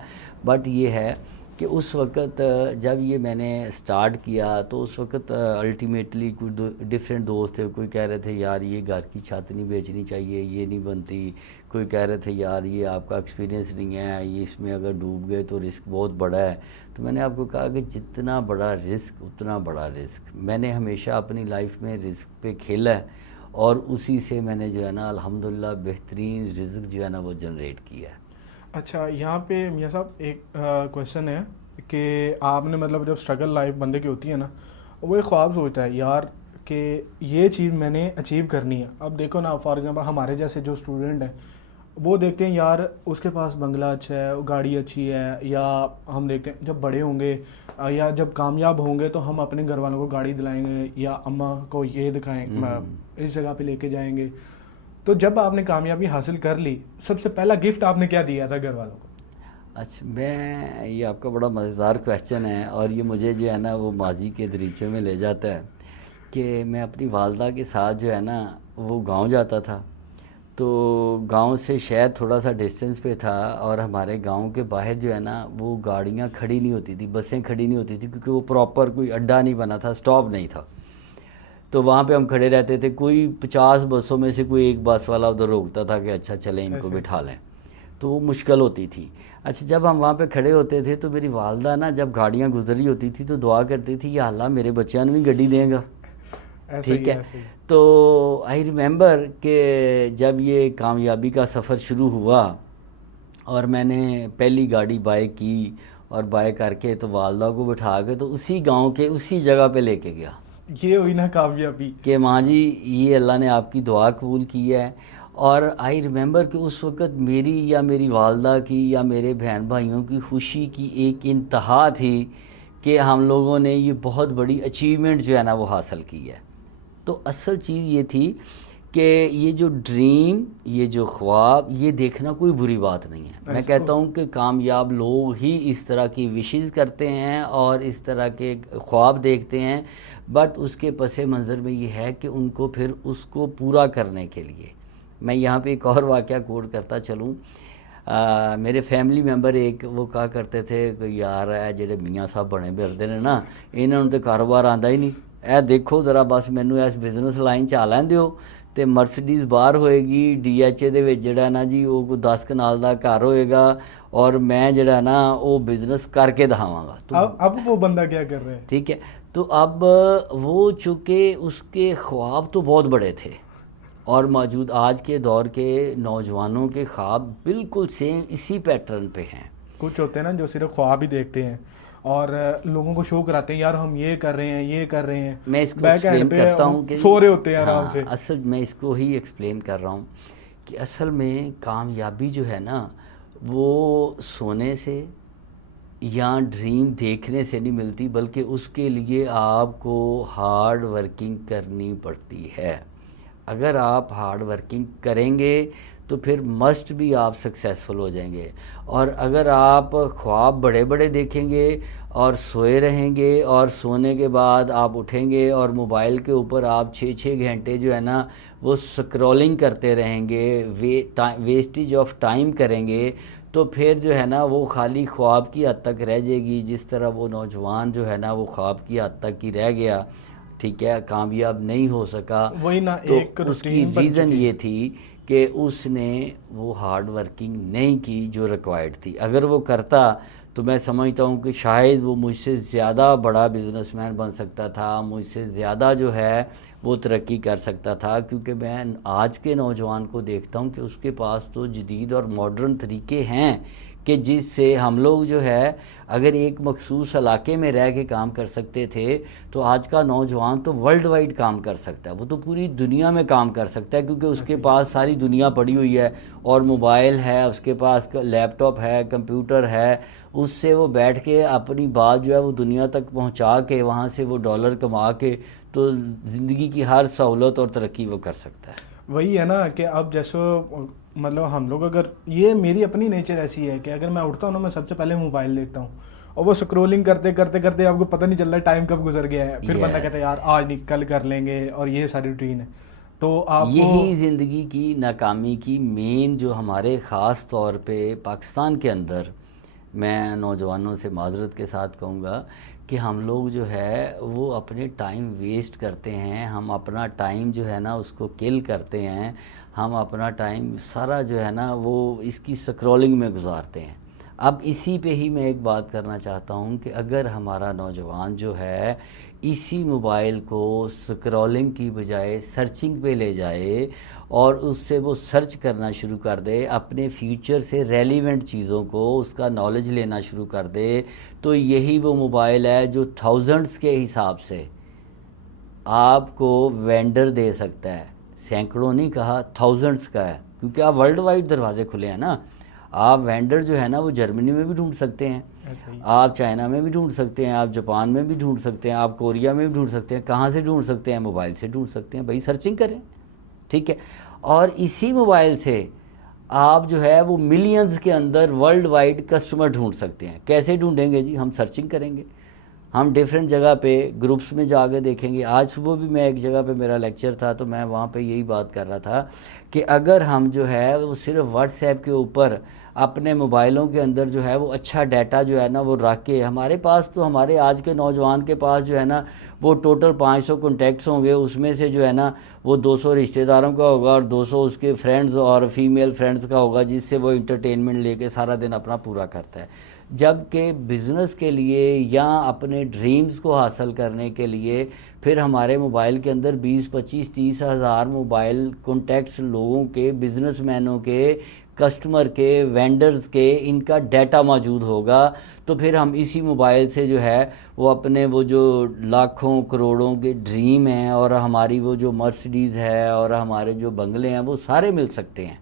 بٹ یہ ہے کہ اس وقت جب یہ میں نے سٹارٹ کیا تو اس وقت الٹیمیٹلی کچھ ڈفرینٹ دوست تھے. کوئی کہہ رہے تھے یار یہ گھر کی چھت نہیں بیچنی چاہیے, یہ نہیں بنتی. کوئی کہہ رہے تھے یار یہ آپ کا ایکسپیرینس نہیں ہے, یہ اس میں اگر ڈوب گئے تو رسک بہت بڑا ہے. تو میں نے آپ کو کہا کہ جتنا بڑا رسک اتنا بڑا رسک. میں نے ہمیشہ اپنی لائف میں رسک پہ کھیلا ہے, اور اسی سے میں نے جو ہے نا الحمدللہ بہترین رزق جو ہے نا وہ جنریٹ کیا ہے. اچھا, یہاں پہ میاں صاحب ایک کویشچن ہے کہ آپ نے مطلب جب اسٹرگل لائف بندے کی ہوتی ہے نا, وہ ایک خواب سوچتا ہے یار کہ یہ چیز میں نے اچیو کرنی ہے. اب دیکھو نا, فار ایگزامپل ہمارے جیسے جو اسٹوڈنٹ ہیں وہ دیکھتے ہیں یار اس کے پاس بنگلہ اچھا ہے, گاڑی اچھی ہے, یا ہم دیکھتے ہیں جب بڑے ہوں گے یا جب کامیاب ہوں گے تو ہم اپنے گھر والوں کو گاڑی دلائیں گے, یا اماں کو یہ دکھائیں اس جگہ پہ لے کے جائیں گے. تو جب آپ نے کامیابی حاصل کر لی, سب سے پہلا گفٹ آپ نے کیا دیا تھا گھر والوں کو؟ اچھا, یہ آپ کا بڑا مزیدار کویشچن ہے, اور یہ مجھے جو ہے نا وہ ماضی کے دریچے میں لے جاتا ہے کہ میں اپنی والدہ کے ساتھ جو ہے نا وہ گاؤں جاتا تھا. تو گاؤں سے شاید تھوڑا سا ڈسٹینس پہ تھا, اور ہمارے گاؤں کے باہر جو ہے نا وہ گاڑیاں کھڑی نہیں ہوتی تھی, بسیں کھڑی نہیں ہوتی تھی, کیونکہ وہ پراپر کوئی اڈا نہیں بنا تھا, سٹاپ نہیں تھا. تو وہاں پہ ہم کھڑے رہتے تھے. کوئی 50 بسوں میں سے کوئی ایک بس والا ادھر روکتا تھا کہ اچھا چلیں ان کو بٹھا لیں, تو وہ مشکل ہوتی تھی. اچھا جب ہم وہاں پہ کھڑے ہوتے تھے تو میری والدہ نا جب گاڑیاں گزری ہوتی تھی تو دعا کرتی تھی یا اللہ میرے بچیاں نے بھی گڈی دیں گا. ٹھیک ہے, تو آئی ریممبر کہ جب یہ کامیابی کا سفر شروع ہوا اور میں نے پہلی گاڑی بائی کی اور بائی کر کے تو والدہ کو بٹھا کے تو اسی گاؤں کے اسی جگہ پہ لے کے گیا. یہ ہوئی نا کامیابی کہ ماں جی یہ اللہ نے آپ کی دعا قبول کی ہے. اور آئی ریممبر کہ اس وقت میری یا میری والدہ کی یا میرے بہن بھائیوں کی خوشی کی ایک انتہا تھی کہ ہم لوگوں نے یہ بہت بڑی اچیومنٹ جو ہے نا وہ حاصل کی ہے. تو اصل چیز یہ تھی کہ یہ جو ڈریم, یہ جو خواب, یہ دیکھنا کوئی بری بات نہیں ہے. میں کہتا ہوں کہ کامیاب لوگ ہی اس طرح کی وشز کرتے ہیں اور اس طرح کے خواب دیکھتے ہیں, بٹ اس کے پس منظر میں یہ ہے کہ ان کو پھر اس کو پورا کرنے کے لیے. میں یہاں پہ ایک اور واقعہ کوٹ کرتا چلوں. میرے فیملی ممبر ایک وہ کہا کرتے تھے کہ یار اے جڑے میاں صاحب بنے پھرتے نے نا انہوں نے تو کاروبار آندا ہی نہیں. اے دیکھو ذرا بس مینوں اس بزنس لائن چ آ لین دیو تے مرسڈیز باہر ہوئے گی, ڈی ایچ اے دے وچ جڑا نا جی وہ کوئی 10 کنال دا گھر ہوئے گا اور میں جڑا نا وہ بزنس کر کے دکھاواں گا. اب وہ بندہ کیا کر رہے ہیں؟ ٹھیک ہے, تو اب وہ چونکہ اس کے خواب تو بہت بڑے تھے اور موجود آج کے دور کے نوجوانوں کے خواب بالکل سیم اسی پیٹرن پہ ہیں. کچھ ہوتے ہیں نا جو صرف خواب ہی دیکھتے ہیں اور لوگوں کو شو کراتے ہیں یار ہم یہ کر رہے ہیں یہ کر رہے ہیں. میں اس کو ایکسپلین کرتا ہوں کہ سو رہے ہوتے ہیں آرام سے. اصل میں اس کو ہی ایکسپلین کر رہا ہوں کہ اصل میں کامیابی جو ہے نا وہ سونے سے یا ڈریم دیکھنے سے نہیں ملتی, بلکہ اس کے لیے آپ کو ہارڈ ورکنگ کرنی پڑتی ہے. اگر آپ ہارڈ ورکنگ کریں گے تو پھر مسٹ بھی آپ سکسیزفل ہو جائیں گے. اور اگر آپ خواب بڑے بڑے دیکھیں گے اور سوئے رہیں گے اور سونے کے بعد آپ اٹھیں گے اور موبائل کے اوپر آپ 6 گھنٹے جو ہے نا وہ سکرولنگ کرتے رہیں گے, ویسٹیج آف ٹائم کریں گے, تو پھر جو ہے نا وہ خالی خواب کی حد تک رہ جائے گی. جس طرح وہ نوجوان جو ہے نا وہ خواب کی حد تک ہی رہ گیا, ٹھیک ہے, کامیاب نہیں ہو سکا. وہی نا تو ایک اس کی ریزن یہ تھی کہ اس نے وہ ہارڈ ورکنگ نہیں کی جو ریکوائرڈ تھی. اگر وہ کرتا تو میں سمجھتا ہوں کہ شاید وہ مجھ سے زیادہ بڑا بزنس مین بن سکتا تھا, مجھ سے زیادہ جو ہے وہ ترقی کر سکتا تھا. کیونکہ میں آج کے نوجوان کو دیکھتا ہوں کہ اس کے پاس تو جدید اور ماڈرن طریقے ہیں کہ جس سے ہم لوگ جو ہے اگر ایک مخصوص علاقے میں رہ کے کام کر سکتے تھے تو آج کا نوجوان تو ورلڈ وائڈ کام کر سکتا ہے. وہ تو پوری دنیا میں کام کر سکتا ہے کیونکہ اس کے پاس ساری دنیا پڑی ہوئی ہے اور موبائل ہے, اس کے پاس لیپ ٹاپ ہے, کمپیوٹر ہے, اس سے وہ بیٹھ کے اپنی بات جو ہے وہ دنیا تک پہنچا کے وہاں سے وہ ڈالر کما کے تو زندگی کی ہر سہولت اور ترقی وہ کر سکتا ہے. وہی ہے نا کہ اب جیسے مطلب ہم لوگ اگر یہ میری اپنی نیچر ایسی ہے کہ اگر میں اٹھتا ہوں نا میں سب سے پہلے موبائل دیکھتا ہوں اور وہ سکرولنگ کرتے کرتے کرتے آپ کو پتہ نہیں چل رہا ٹائم کب گزر گیا ہے. پھر بندہ کہتا ہے یار آج نہیں کل کر لیں گے, اور یہ ساری روٹین ہے. تو آپ یہی زندگی کی ناکامی کی مین جو ہمارے خاص طور پہ پاکستان کے اندر, میں نوجوانوں سے معذرت کے ساتھ کہوں گا کہ ہم لوگ جو ہے وہ اپنے ٹائم ویسٹ کرتے ہیں. ہم اپنا ٹائم جو ہے نا اس کو کل کرتے ہیں. ہم اپنا ٹائم سارا جو ہے نا وہ اس کی سکرولنگ میں گزارتے ہیں. اب اسی پہ ہی میں ایک بات کرنا چاہتا ہوں کہ اگر ہمارا نوجوان جو ہے اسی موبائل کو سکرولنگ کی بجائے سرچنگ پہ لے جائے اور اس سے وہ سرچ کرنا شروع کر دے, اپنے فیوچر سے ریلیونٹ چیزوں کو اس کا نالج لینا شروع کر دے, تو یہی وہ موبائل ہے جو تھاؤزنڈز کے حساب سے آپ کو وینڈر دے سکتا ہے. سینکڑوں نہیں کہا, تھاؤزنڈز کا ہے, کیونکہ آپ ورلڈ وائڈ دروازے کھلے ہیں نا. آپ وینڈر جو ہے نا وہ جرمنی میں بھی ڈھونڈ سکتے ہیں, آپ چائنا میں بھی ڈھونڈ سکتے ہیں, آپ جاپان میں بھی ڈھونڈ سکتے ہیں, آپ کوریا میں بھی ڈھونڈ سکتے ہیں. کہاں سے ڈھونڈ سکتے ہیں؟ موبائل سے ڈھونڈ سکتے ہیں. بھائی سرچنگ کریں, ٹھیک ہے, اور اسی موبائل سے آپ جو ہے وہ ملینز کے اندر ورلڈ وائڈ کسٹمر ڈھونڈ سکتے ہیں. کیسے ڈھونڈیں گے جی؟ ہم سرچنگ کریں گے, ہم ڈیفرنٹ جگہ پہ گروپس میں جا کے دیکھیں گے. آج صبح بھی میں ایک جگہ پہ میرا لیکچر تھا تو میں وہاں پہ یہی بات کر رہا تھا کہ اگر ہم جو ہے وہ صرف واٹس ایپ کے اوپر اپنے موبائلوں کے اندر جو ہے وہ اچھا ڈیٹا جو ہے نا وہ رکھ کے, ہمارے پاس تو ہمارے آج کے نوجوان کے پاس جو ہے نا وہ ٹوٹل 500 کانٹیکٹس ہوں گے، اس میں سے جو ہے نا وہ 200 رشتہ داروں کا ہوگا اور 200 اس کے فرینڈز اور فیمیل فرینڈز کا ہوگا، جس سے وہ انٹرٹینمنٹ لے کے سارا دن اپنا پورا کرتا ہے. جبکہ بزنس کے لیے یا اپنے ڈریمز کو حاصل کرنے کے لیے پھر ہمارے موبائل کے اندر 20-25-30 ہزار موبائل کانٹیکٹس لوگوں کے، بزنس مینوں کے، کسٹمر کے، وینڈرز کے، ان کا ڈیٹا موجود ہوگا. تو پھر ہم اسی موبائل سے جو ہے وہ اپنے وہ جو لاکھوں کروڑوں کے ڈریم ہیں اور ہماری وہ جو مرسڈیز ہے اور ہمارے جو بنگلے ہیں وہ سارے مل سکتے ہیں.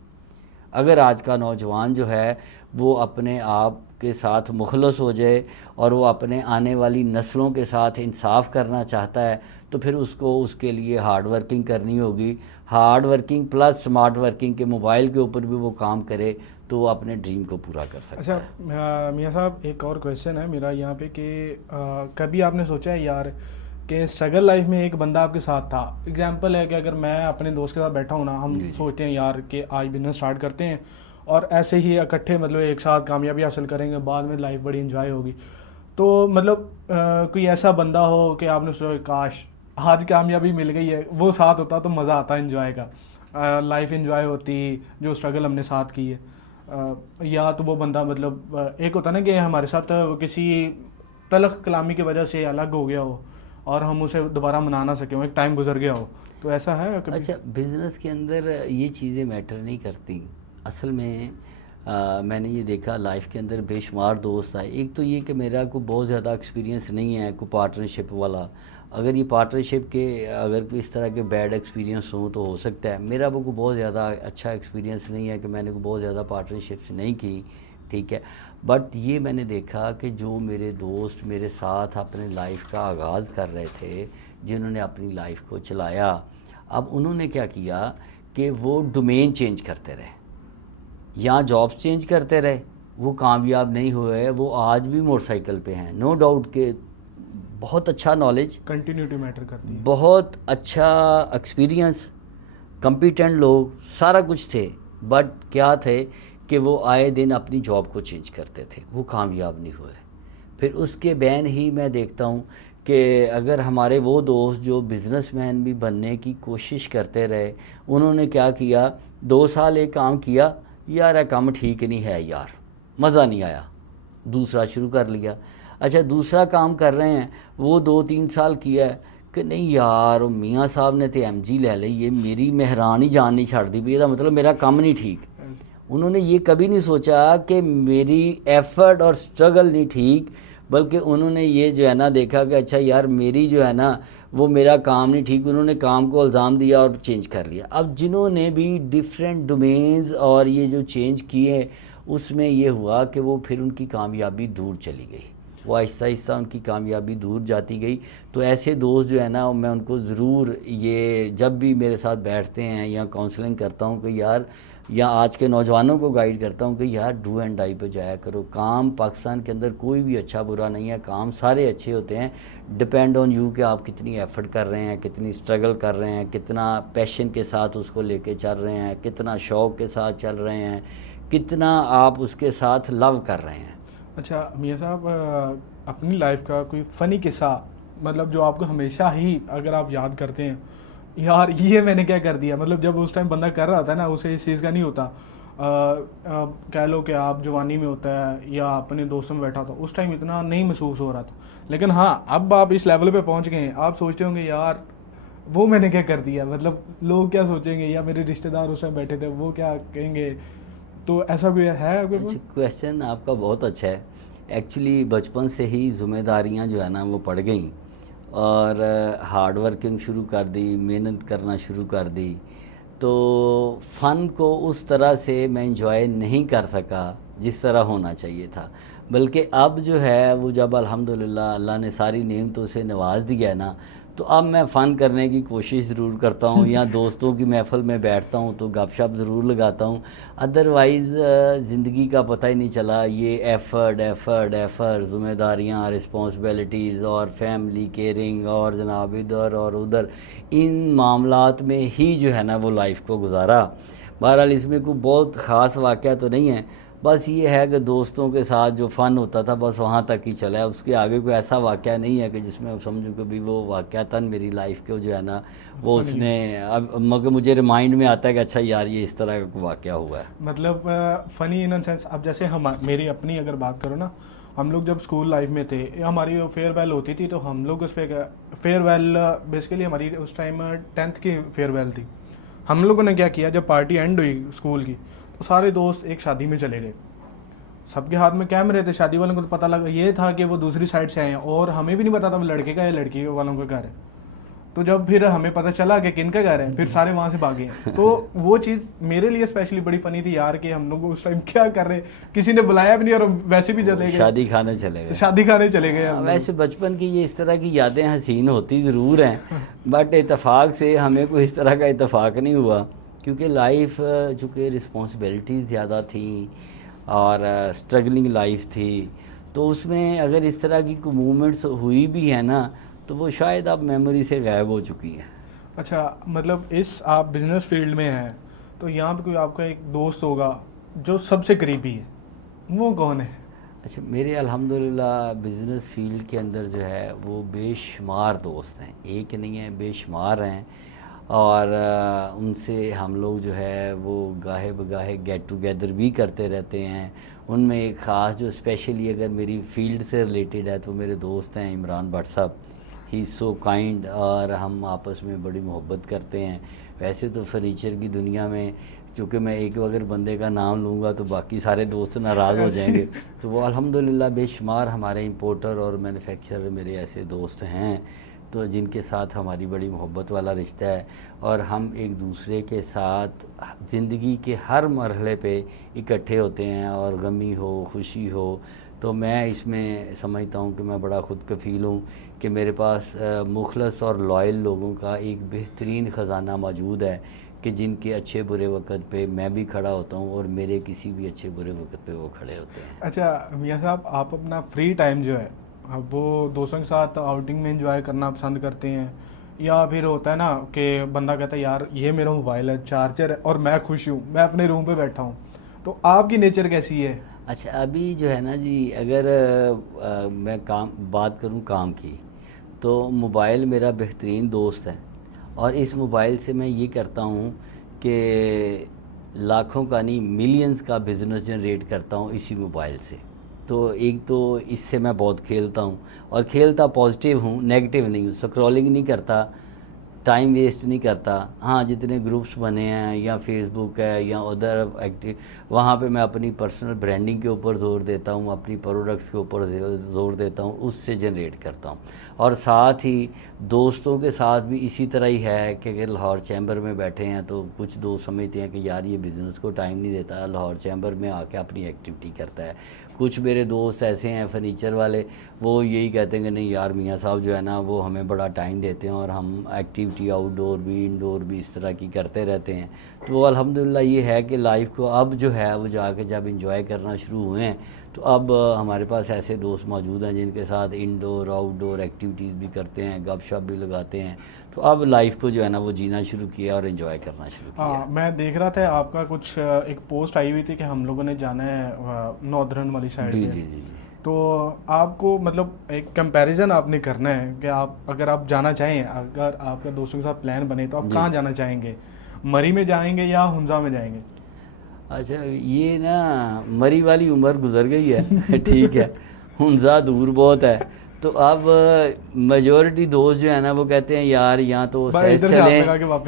اگر آج کا نوجوان جو ہے وہ اپنے آپ کے ساتھ مخلص ہو جائے اور وہ اپنے آنے والی نسلوں کے ساتھ انصاف کرنا چاہتا ہے تو پھر اس کو اس کے لیے ہارڈ ورکنگ کرنی ہوگی. Hard working plus smart working کے موبائل کے اوپر بھی وہ کام کرے تو وہ اپنے ڈریم کو پورا کر سکتا ہے. اچھا میاں صاحب، ایک اور کویشچن ہے میرا یہاں پہ کہ کبھی آپ نے سوچا ہے یار کہ اسٹرگل لائف میں ایک بندہ آپ کے ساتھ تھا؟ اگزامپل ہے کہ اگر میں اپنے دوست کے ساتھ بیٹھا ہوں نا، ہم سوچتے ہیں یار کہ آج بزنس اسٹارٹ کرتے ہیں اور ایسے ہی اکٹھے مطلب ایک ساتھ کامیابی حاصل کریں گے، بعد میں لائف بڑی انجوائے ہوگی. تو مطلب کوئی ایسا بندہ ہو کہ آپ نے سوچا کاش آج کامیابی مل گئی ہے، وہ ساتھ ہوتا تو مزہ آتا انجوائے کا، لائف انجوائے ہوتی جو اسٹرگل ہم نے ساتھ کی ہے. یا تو وہ بندہ مطلب ایک ہوتا نا کہ ہمارے ساتھ کسی تلخ کلامی کی وجہ سے الگ ہو گیا ہو اور ہم اسے دوبارہ منا نہ سکیں، ایک ٹائم گزر گیا ہو، تو ایسا ہے کبھی؟ اچھا، بزنس کے اندر یہ چیزیں میٹر نہیں کرتی. اصل میں میں نے یہ دیکھا لائف کے اندر بے شمار دوست آئے. ایک تو یہ کہ میرا کوئی بہت زیادہ ایکسپیرینس نہیں ہے کوئی پارٹنرشپ والا. اگر یہ پارٹنرشپ کے اگر کوئی اس طرح کے بیڈ ایکسپیرینس ہوں تو ہو سکتا ہے. میرا وہ کوئی بہت زیادہ اچھا ایکسپیرینس نہیں ہے کہ میں نے کوئی بہت زیادہ پارٹنرشپس نہیں کی، ٹھیک ہے. بٹ یہ میں نے دیکھا کہ جو میرے دوست میرے ساتھ اپنے لائف کا آغاز کر رہے تھے، جنہوں نے اپنی لائف کو چلایا، اب انہوں نے کیا کیا کہ وہ ڈومین چینج کرتے رہے یا جابس چینج کرتے رہے. وہ کامیاب نہیں ہوئے، وہ آج بھی موٹر سائیکل پہ ہیں. نو ڈاؤٹ کہ بہت اچھا نالج، کنٹینیوٹی میٹر کرتی ہے، بہت اچھا ایکسپیرینس، کمپیٹنٹ لوگ، سارا کچھ تھے. بٹ کیا تھے کہ وہ آئے دن اپنی جاب کو چینج کرتے تھے، وہ کامیاب نہیں ہوئے. پھر اس کے بین ہی میں دیکھتا ہوں کہ اگر ہمارے وہ دوست جو بزنس مین بھی بننے کی کوشش کرتے رہے، انہوں نے کیا کیا، 2 سال ایک کام کیا، یار یہ کام ٹھیک نہیں ہے یار، مزہ نہیں آیا، دوسرا شروع کر لیا. اچھا دوسرا کام کر رہے ہیں، وہ 2-3 سال کیا ہے کہ نہیں یار میاں صاحب نے تو ایم جی لے لی، یہ میری مہران ہی جان نہیں چھڑ دی بھی، یہ مطلب میرا کام نہیں ٹھیک. انہوں نے یہ کبھی نہیں سوچا کہ میری ایفرٹ اور سٹرگل نہیں ٹھیک، بلکہ انہوں نے یہ جو ہے نا دیکھا کہ اچھا یار میری جو ہے نا وہ میرا کام نہیں ٹھیک. انہوں نے کام کو الزام دیا اور چینج کر لیا. اب جنہوں نے بھی ڈیفرنٹ ڈومینز اور یہ جو چینج کیے، اس میں یہ ہوا کہ وہ پھر ان کی کامیابی دور چلی گئی، وہ آہستہ آہستہ ان کی کامیابی دور جاتی گئی. تو ایسے دوست جو ہے نا میں ان کو ضرور یہ جب بھی میرے ساتھ بیٹھتے ہیں یا کاؤنسلنگ کرتا ہوں کہ یار، یا آج کے نوجوانوں کو گائیڈ کرتا ہوں کہ یار ڈو اینڈ ڈائی پہ جایا کرو. کام پاکستان کے اندر کوئی بھی اچھا برا نہیں ہے، کام سارے اچھے ہوتے ہیں. ڈپینڈ آن یو کہ آپ کتنی ایفرٹ کر رہے ہیں، کتنی اسٹرگل کر رہے ہیں، کتنا پیشن کے ساتھ اس کو لے کے چل رہے ہیں، کتنا شوق کے ساتھ چل رہے ہیں، کتنا آپ اس کے ساتھ لو کر رہے ہیں. اچھا میاں صاحب، اپنی لائف کا کوئی فنی قصہ مطلب جو آپ کو ہمیشہ ہی اگر آپ یاد کرتے ہیں یار یہ میں نے کیا کر دیا، مطلب جب اس ٹائم بندہ کر رہا تھا نا اسے اس چیز کا نہیں ہوتا، کہہ لو کہ آپ جوانی میں ہوتا ہے یا اپنے دوستوں میں بیٹھا تھا، اس ٹائم اتنا نہیں محسوس ہو رہا تھا. لیکن ہاں اب آپ اس لیول پہ پہنچ گئے ہیں، آپ سوچتے ہوں گے یار وہ میں نے کیا کر دیا، مطلب لوگ کیا سوچیں گے یا میرے رشتہ دار اس ٹائم بیٹھے تھے وہ کیا کہیں گے. تو ایسا کوئی ہے؟ کویشچن آپ کا بہت اچھا ہے. ایکچولی بچپن سے ہی ذمہ داریاں جو ہے نا وہ پڑ گئیں اور ہارڈ ورکنگ شروع کر دی، محنت کرنا شروع کر دی. تو فن کو اس طرح سے میں انجوائے نہیں کر سکا جس طرح ہونا چاہیے تھا. بلکہ اب جو ہے وہ جب الحمدللہ اللہ نے ساری نعمتوں سے نواز دیا ہے نا، تو اب میں فن کرنے کی کوشش ضرور کرتا ہوں یا دوستوں کی محفل میں بیٹھتا ہوں تو گپ شپ ضرور لگاتا ہوں. ادروائز زندگی کا پتہ ہی نہیں چلا. یہ ایفرٹ، ذمہ داریاں، رسپانسبلٹیز اور فیملی کیئرنگ اور جناب ادھر اور ادھر، ان معاملات میں ہی جو ہے نا وہ لائف کو گزارا. بہرحال اس میں کوئی بہت خاص واقعہ تو نہیں ہے، بس یہ ہے کہ دوستوں کے ساتھ جو فن ہوتا تھا بس وہاں تک ہی چلا ہے, اس کے آگے کوئی ایسا واقعہ نہیں ہے کہ جس میں سمجھوں کہ بھی وہ واقعتاً میری لائف کے جو ہے نا وہ اس نے اب مگر مجھے ریمائنڈ میں آتا ہے کہ اچھا یار یہ اس طرح کا واقعہ ہوا ہے. مطلب فنی ان سینس اب جیسے میری اپنی اگر بات کرو نا, ہم لوگ جب اسکول لائف میں تھے, ہماری فیئر ویل ہوتی تھی تو ہم لوگ اس پہ فیئر ویل بیسیکلی ہماری اس ٹائم 10th کی فیئر ویل تھی. ہم لوگوں نے کیا کیا, جب پارٹی اینڈ ہوئی اسکول کی تو سارے دوست ایک شادی میں چلے گئے. سب کے ہاتھ میں کیمرے تھے, شادی والوں کو تو پتہ لگا یہ تھا کہ وہ دوسری سائڈ سے آئے ہیں اور ہمیں بھی نہیں پتا تھا وہ لڑکے کا یا لڑکی والوں کا گھر ہے. تو جب پھر ہمیں پتہ چلا کہ کن کا گھر ہے, پھر سارے وہاں سے بھاگے ہیں. تو وہ چیز میرے لیے اسپیشلی بڑی فنی تھی یار کہ ہم لوگ اس ٹائم کیا کر رہے, کسی نے بلایا بھی نہیں اور ویسے بھی چلے گئے, شادی کھانے چلے گئے, شادی کھانے چلے گئے. ویسے بچپن کی یہ اس طرح کی یادیں حسین ہوتی ضرور ہیں, بٹ اتفاق سے ہمیں کوئی اس طرح کا اتفاق نہیں ہوا, کیونکہ لائف چونکہ رسپانسبلٹیز زیادہ تھیں اور اسٹرگلنگ لائف تھی, تو اس میں اگر اس طرح کی کوئی مومنٹس ہوئی بھی ہیں نا تو وہ شاید اب میموری سے غائب ہو چکی ہیں. اچھا, مطلب اس آپ بزنس فیلڈ میں ہیں تو یہاں پہ کوئی آپ کا ایک دوست ہوگا جو سب سے قریبی ہے, وہ کون ہے؟ اچھا, میرے الحمدللہ بزنس فیلڈ کے اندر جو ہے وہ بے شمار دوست ہیں, ایک نہیں ہیں بے شمار ہیں, اور ان سے ہم لوگ جو ہے وہ گاہے بگاہے گیٹ ٹوگیدر بھی کرتے رہتے ہیں. ان میں ایک خاص جو اسپیشلی اگر میری فیلڈ سے ریلیٹڈ ہے تو میرے دوست ہیں عمران بٹ صاحب, ہی از سو کائنڈ, اور ہم آپس میں بڑی محبت کرتے ہیں. ویسے تو فرنیچر کی دنیا میں چونکہ میں ایک اگر بندے کا نام لوں گا تو باقی سارے دوست ناراض ہو جائیں گے, تو وہ الحمدللہ بے شمار ہمارے امپورٹر اور مینوفیکچرر میرے ایسے دوست ہیں تو جن کے ساتھ ہماری بڑی محبت والا رشتہ ہے, اور ہم ایک دوسرے کے ساتھ زندگی کے ہر مرحلے پہ اکٹھے ہوتے ہیں, اور غمی ہو خوشی ہو. تو میں اس میں سمجھتا ہوں کہ میں بڑا خود کفیل ہوں کہ میرے پاس مخلص اور لائل لوگوں کا ایک بہترین خزانہ موجود ہے کہ جن کے اچھے برے وقت پہ میں بھی کھڑا ہوتا ہوں اور میرے کسی بھی اچھے برے وقت پہ وہ کھڑے ہوتے ہیں. اچھا میاں صاحب, آپ اپنا فری ٹائم جو ہے وہ دوستوں کے ساتھ آؤٹنگ میں انجوائے کرنا پسند کرتے ہیں, یا پھر ہوتا ہے نا کہ بندہ کہتا ہے یار یہ میرا موبائل ہے, چارجر ہے اور میں خوش ہوں, میں اپنے روم پہ بیٹھا ہوں, تو آپ کی نیچر کیسی ہے؟ اچھا, ابھی جو ہے نا جی اگر میں بات کروں کام کی تو موبائل میرا بہترین دوست ہے, اور اس موبائل سے میں یہ کرتا ہوں کہ لاکھوں کا نہیں ملینز کا بزنس جنریٹ کرتا ہوں اسی موبائل سے. تو ایک تو اس سے میں بہت کھیلتا ہوں, اور کھیلتا پازیٹیو ہوں, نیگیٹو نہیں ہوں. سکرولنگ نہیں کرتا, ٹائم ویسٹ نہیں کرتا. ہاں جتنے گروپس بنے ہیں یا فیس بک ہے یا ادر ایکٹیو, وہاں پہ میں اپنی پرسنل برانڈنگ کے اوپر زور دیتا ہوں, اپنی پروڈکٹس کے اوپر زور دیتا ہوں, اس سے جنریٹ کرتا ہوں. اور ساتھ ہی دوستوں کے ساتھ بھی اسی طرح ہی ہے کہ اگر لاہور چیمبر میں بیٹھے ہیں تو کچھ دوست سمجھتے ہیں کہ یار یہ بزنس کو ٹائم نہیں دیتا, لاہور چیمبر میں آ کے اپنی ایکٹیویٹی کرتا ہے. کچھ میرے دوست ایسے ہیں فرنیچر والے, وہ یہی کہتے ہیں کہ نہیں یار میاں صاحب جو ہے نا وہ ہمیں بڑا ٹائم دیتے ہیں اور ہم ایکٹیویٹی آؤٹ ڈور بھی انڈور بھی اس طرح کی کرتے رہتے ہیں. تو الحمدللہ یہ ہے کہ لائف کو اب جو ہے وہ جا کے جب انجوائے کرنا شروع ہوئے ہیں تو اب ہمارے پاس ایسے دوست موجود ہیں جن کے ساتھ انڈور آؤٹ ڈور ایکٹیویٹیز بھی کرتے ہیں, گپ شپ بھی لگاتے ہیں. تو اب لائف کو جو ہے نا وہ جینا شروع کیا اور انجوائے کرنا شروع کیا. ہاں, میں دیکھ رہا تھا آپ کا کچھ ایک پوسٹ آئی ہوئی تھی کہ ہم لوگوں نے جانا ہے ناردرن والی سائڈ جی پہ. جی جی. تو آپ کو مطلب ایک کمپیریزن آپ نے کرنا ہے کہ آپ اگر آپ جانا چاہیں, اگر آپ کا دوستوں کے ساتھ پلان بنے تو آپ کہاں جانا چاہیں گے, مری میں جائیں گے یا ہنزا میں جائیں گے؟ اچھا, یہ نا مری والی عمر گزر گئی ہے ٹھیک ہے, ہنزا دور بہت ہے. تو اب میجورٹی دوست جو ہے نا وہ کہتے ہیں یار یہاں تو سیز چلیں,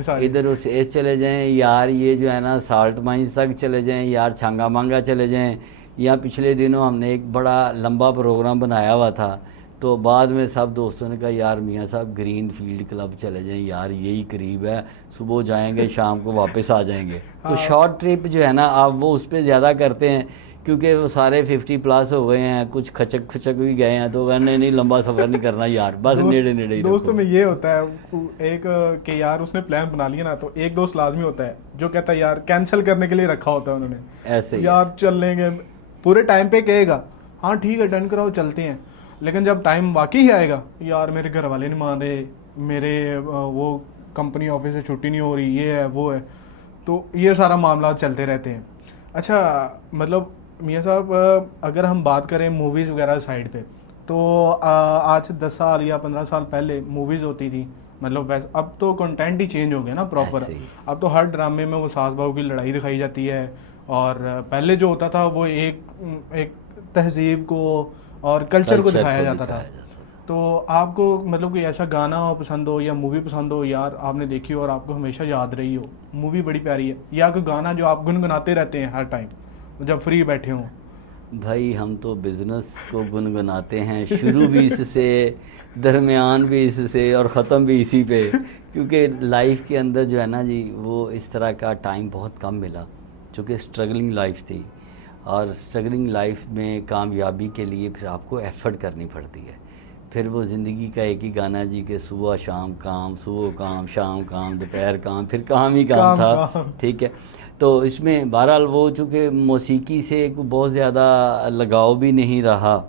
ادھر سیز چلے جائیں, یار یہ جو ہے نا سالٹ مائنس تک چلے جائیں, یار چھانگا مانگا چلے جائیں. یا پچھلے دنوں ہم نے ایک بڑا لمبا پروگرام بنایا ہوا تھا, تو بعد میں سب دوستوں نے کہا یار میاں صاحب گرین فیلڈ کلب چلے جائیں, یار یہی قریب ہے, صبح جائیں گے شام کو واپس آ جائیں گے. تو شارٹ ٹرپ جو ہے نا آپ وہ اس پہ زیادہ کرتے ہیں کیونکہ وہ سارے 50+ ہو گئے ہیں, کچھ کھچک بھی گئے ہیں, تو نہیں لمبا سفر نہیں کرنا یار, بس نیڑے نیڑے ہی. دوستوں میں یہ ہوتا ہے ایک کہ یار اس نے پلان بنا لیا نا تو ایک دوست لازمی ہوتا ہے جو کہتا ہے یار کینسل کرنے کے لیے رکھا ہوتا ہے انہوں نے, ایسے یار چل لیں گے پورے ٹائم پہ کہے گا ہاں ٹھیک ہے ڈن کراؤ چلتے ہیں, لیکن جب ٹائم واقعی ہی آئے گا یار میرے گھر والے نہیں مان رہے, میرے وہ کمپنی آفس سے چھٹی نہیں ہو رہی, یہ ہے وہ ہے, تو یہ سارا معاملات چلتے رہتے ہیں. اچھا, مطلب میاں صاحب اگر ہم بات کریں موویز وغیرہ سائڈ پہ تو آج سے 10 سال یا 15 سال پہلے موویز ہوتی تھی مطلب ویسے اب تو کنٹینٹ ہی چینج ہو گیا نا پراپر. ایسے ہی اب تو ہر ڈرامے میں وہ ساس بہو کی لڑائی دکھائی جاتی ہے, اور پہلے جو ہوتا تھا وہ ایک تہذیب کو اور کلچر کو دکھایا جاتا تھا. تو آپ کو مطلب کوئی ایسا گانا پسند ہو یا مووی پسند ہو یار آپ نے دیکھی ہو اور آپ کو ہمیشہ یاد رہی ہو, مووی بڑی پیاری ہے, یا کوئی گانا جو آپ گنگناتے رہتے ہیں ہر ٹائم جب فری بیٹھے ہوں؟ بھائی ہم تو بزنس کو گنگناتے ہیں, شروع بھی اس سے, درمیان بھی اس سے, اور ختم بھی اسی پہ, کیونکہ لائف کے اندر جو ہے نا جی وہ اس طرح کا ٹائم بہت کم ملا, چونکہ اسٹرگلنگ لائف تھی, اور اسٹرگلنگ لائف میں کامیابی کے لیے پھر آپ کو ایفرٹ کرنی پڑتی ہے. پھر وہ زندگی کا ایک ہی گانا جی کہ صبح شام کام, صبح کام شام کام دوپہر کام, پھر کام ہی کام تھا, ٹھیک ہے. تو اس میں بہرحال وہ چونکہ موسیقی سے بہت زیادہ لگاؤ بھی نہیں رہا,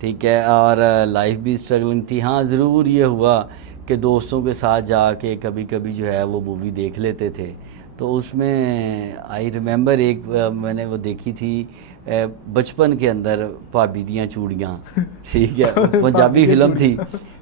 ٹھیک ہے, اور لائف بھی اسٹرگلنگ تھی. ہاں ضرور یہ ہوا کہ دوستوں کے ساتھ جا کے کبھی کبھی جو ہے وہ مووی دیکھ لیتے تھے, تو اس میں آئی ریمبر ایک میں نے وہ دیکھی تھی بچپن کے اندر, بھابی دیاں چوڑیاں, ٹھیک ہے, پنجابی فلم تھی.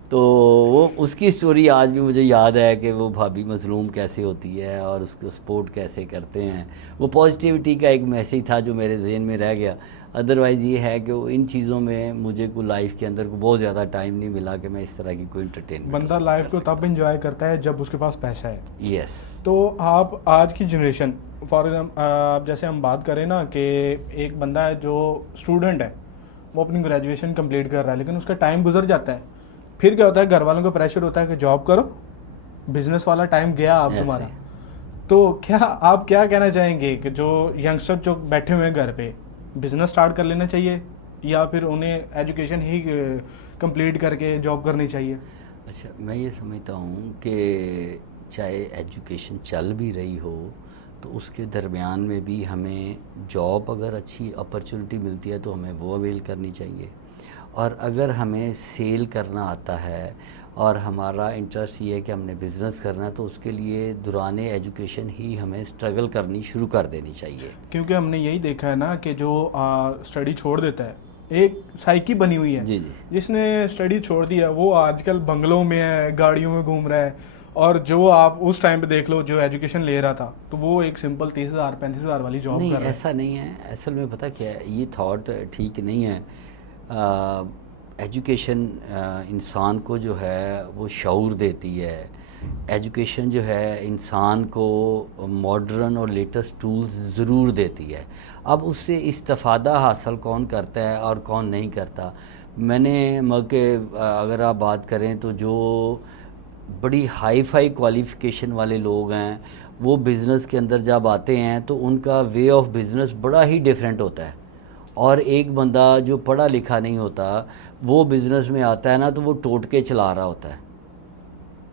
تو وہ اس کی سٹوری آج بھی مجھے یاد ہے کہ وہ بھابی مظلوم کیسے ہوتی ہے اور اس کو سپورٹ کیسے کرتے ہیں. وہ پازیٹیوٹی کا ایک میسیج تھا جو میرے ذہن میں رہ گیا. ادروائز یہ ہے کہ ان چیزوں میں مجھے کوئی لائف کے اندر بہت زیادہ ٹائم نہیں ملا کہ میں اس طرح کی کوئی انٹرٹینمنٹ. بندہ لائف کو تب انجوائے کرتا ہے جب اس کے پاس پیسہ ہے. یس. تو آپ آج کی جنریشن فار ایگزامپل جیسے ہم بات کریں نا کہ ایک بندہ ہے جو اسٹوڈنٹ ہے, وہ اپنی گریجویشن کمپلیٹ کر رہا ہے, لیکن اس کا ٹائم گزر جاتا ہے. پھر کیا ہوتا ہے, گھر والوں کا پریشر ہوتا ہے کہ جاب کرو, بزنس والا ٹائم گیا آپ تمہارا. تو کیا آپ کیا کہنا چاہیں گے کہ جو ینگسٹر جو بیٹھے ہوئے ہیں گھر پہ, بزنس سٹارٹ کر لینا چاہیے یا پھر انہیں ایجوکیشن ہی کمپلیٹ کر کے جاب کرنی چاہیے؟ اچھا, میں یہ سمجھتا ہوں کہ چاہے ایجوکیشن چل بھی رہی ہو تو اس کے درمیان میں بھی ہمیں جاب اگر اچھی اپرچونٹی ملتی ہے تو ہمیں وہ اویل کرنی چاہیے. اور اگر ہمیں سیل کرنا آتا ہے اور ہمارا انٹرسٹ یہ ہے کہ ہم نے بزنس کرنا ہے تو اس کے لیے دوران ایجوکیشن ہی ہمیں اسٹرگل کرنی شروع کر دینی چاہیے. کیونکہ ہم نے یہی دیکھا ہے نا کہ جو اسٹڈی چھوڑ دیتا ہے, ایک سائیکی بنی ہوئی ہے, جی جی, جس نے اسٹڈی چھوڑ دی ہے وہ آج کل بنگلوں میں ہے, گاڑیوں میں گھوم رہا ہے. اور جو آپ اس ٹائم پہ دیکھ لو جو ایجوکیشن لے رہا تھا تو وہ ایک سمپل 30,000 35,000 والی جاب کر رہا ہے. ایسا نہیں ہے. اصل میں پتہ کیا ہے, یہ تھاٹ ٹھیک نہیں ہے. ایجوکیشن انسان کو جو ہے وہ شعور دیتی ہے. ایجوکیشن جو ہے انسان کو ماڈرن اور لیٹسٹ ٹولز ضرور دیتی ہے. اب اس سے استفادہ حاصل کون کرتا ہے اور کون نہیں کرتا. میں نے اگر آپ بات کریں تو جو بڑی ہائی فائی کوالیفیکیشن والے لوگ ہیں وہ بزنس کے اندر جب آتے ہیں تو ان کا وے آف بزنس بڑا ہی ڈیفرنٹ ہوتا ہے. اور ایک بندہ جو پڑھا لکھا نہیں ہوتا وہ بزنس میں آتا ہے نا تو وہ ٹوٹکے چلا رہا ہوتا ہے.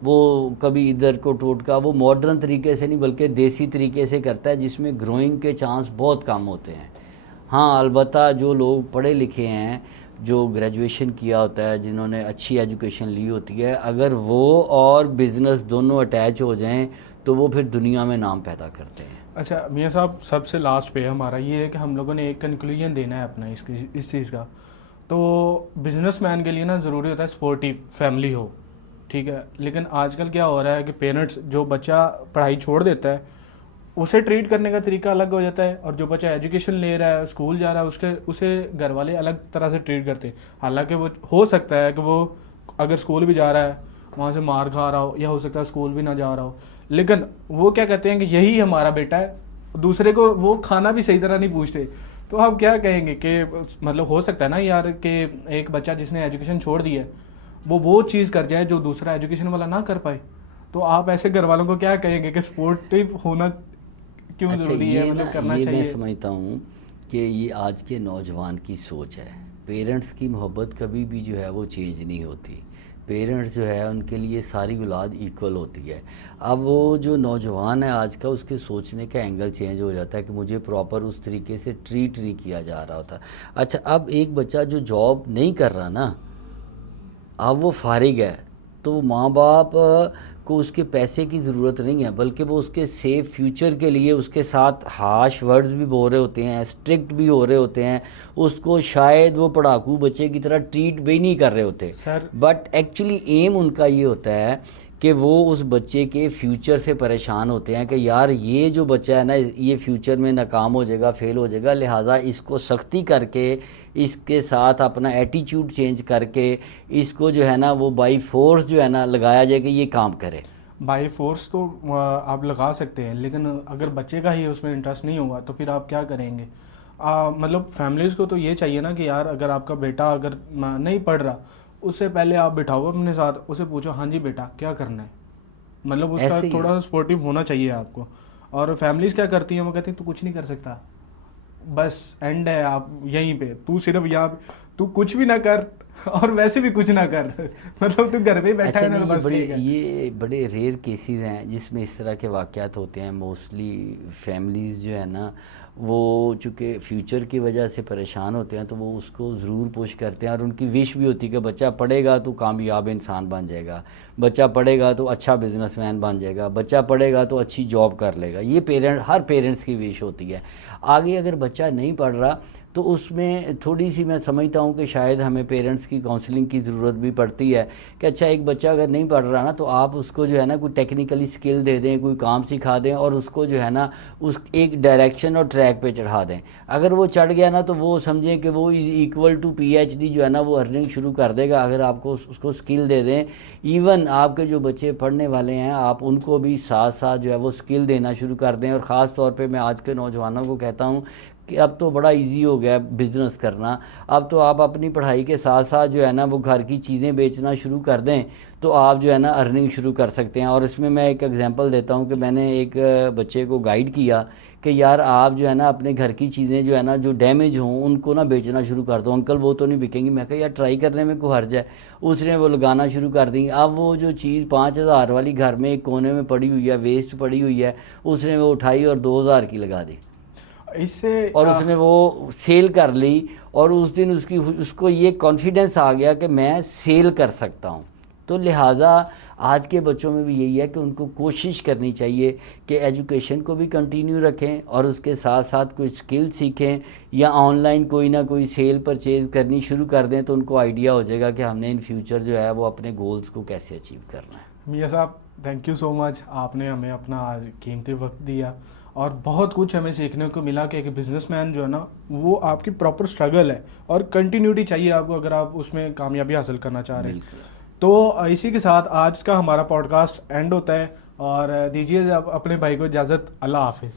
وہ کبھی ادھر کو ٹوٹکا, وہ ماڈرن طریقے سے نہیں بلکہ دیسی طریقے سے کرتا ہے جس میں گروئنگ کے چانس بہت کم ہوتے ہیں. ہاں البتہ جو لوگ پڑھے لکھے ہیں, جو گریجویشن کیا ہوتا ہے, جنہوں نے اچھی ایجوکیشن لی ہوتی ہے, اگر وہ اور بزنس دونوں اٹیچ ہو جائیں تو وہ پھر دنیا میں نام پیدا کرتے ہیں. اچھا میاں صاحب, سب سے لاسٹ پہ ہمارا یہ ہے کہ ہم لوگوں نے ایک کنکلوژن دینا ہے اپنا اس چیز کا. تو بزنس مین کے لیے نا ضروری ہوتا ہے سپورٹیو فیملی ہو, ٹھیک ہے. لیکن آج کل کیا ہو رہا ہے کہ پیرنٹس جو بچہ پڑھائی چھوڑ دیتا ہے اسے ٹریٹ کرنے کا طریقہ الگ ہو جاتا ہے, اور جو بچہ ایجوکیشن لے رہا ہے اسکول جا رہا ہے اسے گھر والے الگ طرح سے ٹریٹ کرتے ہیں. حالانکہ وہ ہو سکتا ہے کہ وہ اگر اسکول بھی جا رہا ہے وہاں سے مار کھا رہا ہو, یا ہو سکتا ہے اسکول بھی نہ جا رہا ہو, لیکن وہ کیا کہتے ہیں کہ یہی ہمارا بیٹا ہے, دوسرے کو وہ کھانا بھی صحیح طرح نہیں پوچھتے. تو آپ کیا کہیں گے کہ مطلب ہو سکتا ہے نا یار کہ ایک بچہ جس نے ایجوکیشن چھوڑ دی ہے وہ چیز کر جائے جو دوسرا ایجوکیشن والا نہ کر پائے. تو آپ ایسے گھر والوں کو کیا کہیں گے کہ سپورٹیو ہونا کیوں ضروری ہے, مطلب کرنا چاہیے؟ میں سمجھتا ہوں کہ یہ آج کے نوجوان کی سوچ ہے. پیرنٹس کی محبت کبھی بھی جو ہے وہ چینج نہیں ہوتی. پیرنٹس جو ہے ان کے لیے ساری اولاد ایکول ہوتی ہے. اب وہ جو نوجوان ہے آج کا, اس کے سوچنے کا اینگل چینج ہو جاتا ہے کہ مجھے پراپر اس طریقے سے ٹریٹ نہیں کیا جا رہا ہوتا. اچھا, اب ایک بچہ جو جاب نہیں کر رہا نا, اب وہ فارغ ہے, تو ماں باپ کو اس کے پیسے کی ضرورت نہیں ہے، بلکہ وہ اس کے سیف فیوچر کے لیے اس کے ساتھ ہارش ورڈز بھی بول رہے ہوتے ہیں، اسٹرکٹ بھی ہو رہے ہوتے ہیں، اس کو شاید وہ پڑھاکو بچے کی طرح ٹریٹ بھی نہیں کر رہے ہوتے، بٹ ایکچولی ایم ان کا یہ ہوتا ہے کہ وہ اس بچے کے فیوچر سے پریشان ہوتے ہیں کہ یار یہ جو بچہ ہے نا یہ فیوچر میں ناکام ہو جائے گا، فیل ہو جائے گا، لہٰذا اس کو سختی کر کے اس کے ساتھ اپنا ایٹیچیوڈ چینج کر کے اس کو جو ہے نا وہ بائی فورس جو ہے نا لگایا جائے کہ یہ کام کرے۔ بائی فورس تو آپ لگا سکتے ہیں، لیکن اگر بچے کا ہی اس میں انٹرسٹ نہیں ہوگا تو پھر آپ کیا کریں گے؟ مطلب فیملیز کو تو یہ چاہیے نا کہ یار اگر آپ کا بیٹا اگر نہیں پڑھ رہا، اس سے پہلے آپ بٹھاؤ اپنے ساتھ، اسے پوچھو ہاں جی بیٹا کیا کرنا ہے، مطلب اس کا تھوڑا سا سپورٹیو ہونا چاہیے آپ کو۔ اور فیملیز کیا کرتی ہیں، وہ کہتی ہیں تو کچھ نہیں کر سکتا، بس اینڈ ہے آپ یہیں پہ، تو صرف یہاں تو کچھ بھی نہ کر اور ویسے بھی کچھ نہ کر، مطلب تو گھر پہ بیٹھا ہے نا بس ٹھیک ہے۔ یہ بڑے ریئر کیسز ہیں جس میں اس طرح کے واقعات ہوتے ہیں۔ موسٹلی فیملیز جو ہے نا وہ چونکہ فیوچر کی وجہ سے پریشان ہوتے ہیں تو وہ اس کو ضرور پوش کرتے ہیں، اور ان کی وش بھی ہوتی ہے کہ بچہ پڑھے گا تو کامیاب انسان بن جائے گا، بچہ پڑھے گا تو اچھا بزنس مین بن جائے گا، بچہ پڑھے گا تو اچھی جاب کر لے گا۔ یہ ہر پیرنٹس کی وش ہوتی ہے۔ آگے اگر بچہ نہیں پڑھ رہا تو اس میں تھوڑی سی میں سمجھتا ہوں کہ شاید ہمیں پیرنٹس کی کاؤنسلنگ کی ضرورت بھی پڑتی ہے کہ اچھا ایک بچہ اگر نہیں پڑھ رہا نا تو آپ اس کو جو ہے نا کوئی ٹیکنیکلی اسکل دے دیں، کوئی کام سکھا دیں، اور اس کو جو ہے نا اس ایک ڈائریکشن اور ٹریک پہ چڑھا دیں۔ اگر وہ چڑھ گیا نا تو وہ سمجھیں کہ وہ equal to P H D جو ہے نا وہ ارننگ شروع کر دے گا اگر آپ کو اس کو اسکل دے دیں۔ ایون آپ کے جو بچے پڑھنے والے ہیں آپ ان کو بھی ساتھ ساتھ جو ہے وہ اسکل دینا شروع کر دیں۔ اور خاص طور پہ میں آج کے نوجوانوں کو کہتا ہوں کہ اب تو بڑا ایزی ہو گیا بزنس کرنا، اب تو آپ اپنی پڑھائی کے ساتھ ساتھ جو ہے نا وہ گھر کی چیزیں بیچنا شروع کر دیں تو آپ جو ہے نا ارننگ شروع کر سکتے ہیں۔ اور اس میں ایک ایگزامپل دیتا ہوں کہ میں نے ایک بچے کو گائیڈ کیا کہ یار آپ جو ہے نا اپنے گھر کی چیزیں جو ہے نا جو ڈیمیج ہوں ان کو نا بیچنا شروع کر دو۔ انکل وہ تو نہیں بکیں گی۔ میں کہا یار ٹرائی کرنے میں کوئی حرج ہے۔ اس نے وہ لگانا شروع کر دی۔ اب وہ جو چیز 5,000 والی گھر میں ایک کونے میں پڑی ہوئی ہے، ویسٹ پڑی ہوئی ہے، اس نے وہ اٹھائی اور 2,000 کی لگا دی، اس سے اور اس نے وہ سیل کر لی۔ اور اس دن اس کو یہ کانفیڈنس آ گیا کہ میں سیل کر سکتا ہوں۔ تو لہٰذا آج کے بچوں میں بھی یہی ہے کہ ان کو کوشش کرنی چاہیے کہ ایجوکیشن کو بھی کنٹینیو رکھیں اور اس کے ساتھ ساتھ کوئی اسکل سیکھیں، یا آن لائن کوئی نہ کوئی سیل پرچیز کرنی شروع کر دیں تو ان کو آئیڈیا ہو جائے گا کہ ہم نے ان فیوچر جو ہے وہ اپنے گولز کو کیسے اچیو کرنا ہے۔ میاں صاحب تھینک یو سو مچ، آپ نے ہمیں اپنا قیمتی وقت دیا اور بہت کچھ ہمیں سیکھنے کو ملا کہ ایک بزنس مین جو ہے نا وہ آپ کی پراپر اسٹرگل ہے اور کنٹینیوٹی چاہیے آپ کو اگر آپ اس میں کامیابی حاصل کرنا چاہ رہے ہیں۔ تو اسی کے ساتھ آج کا ہمارا پوڈ کاسٹ اینڈ ہوتا ہے، اور دیجیے اپنے بھائی کو اجازت۔ اللہ حافظ۔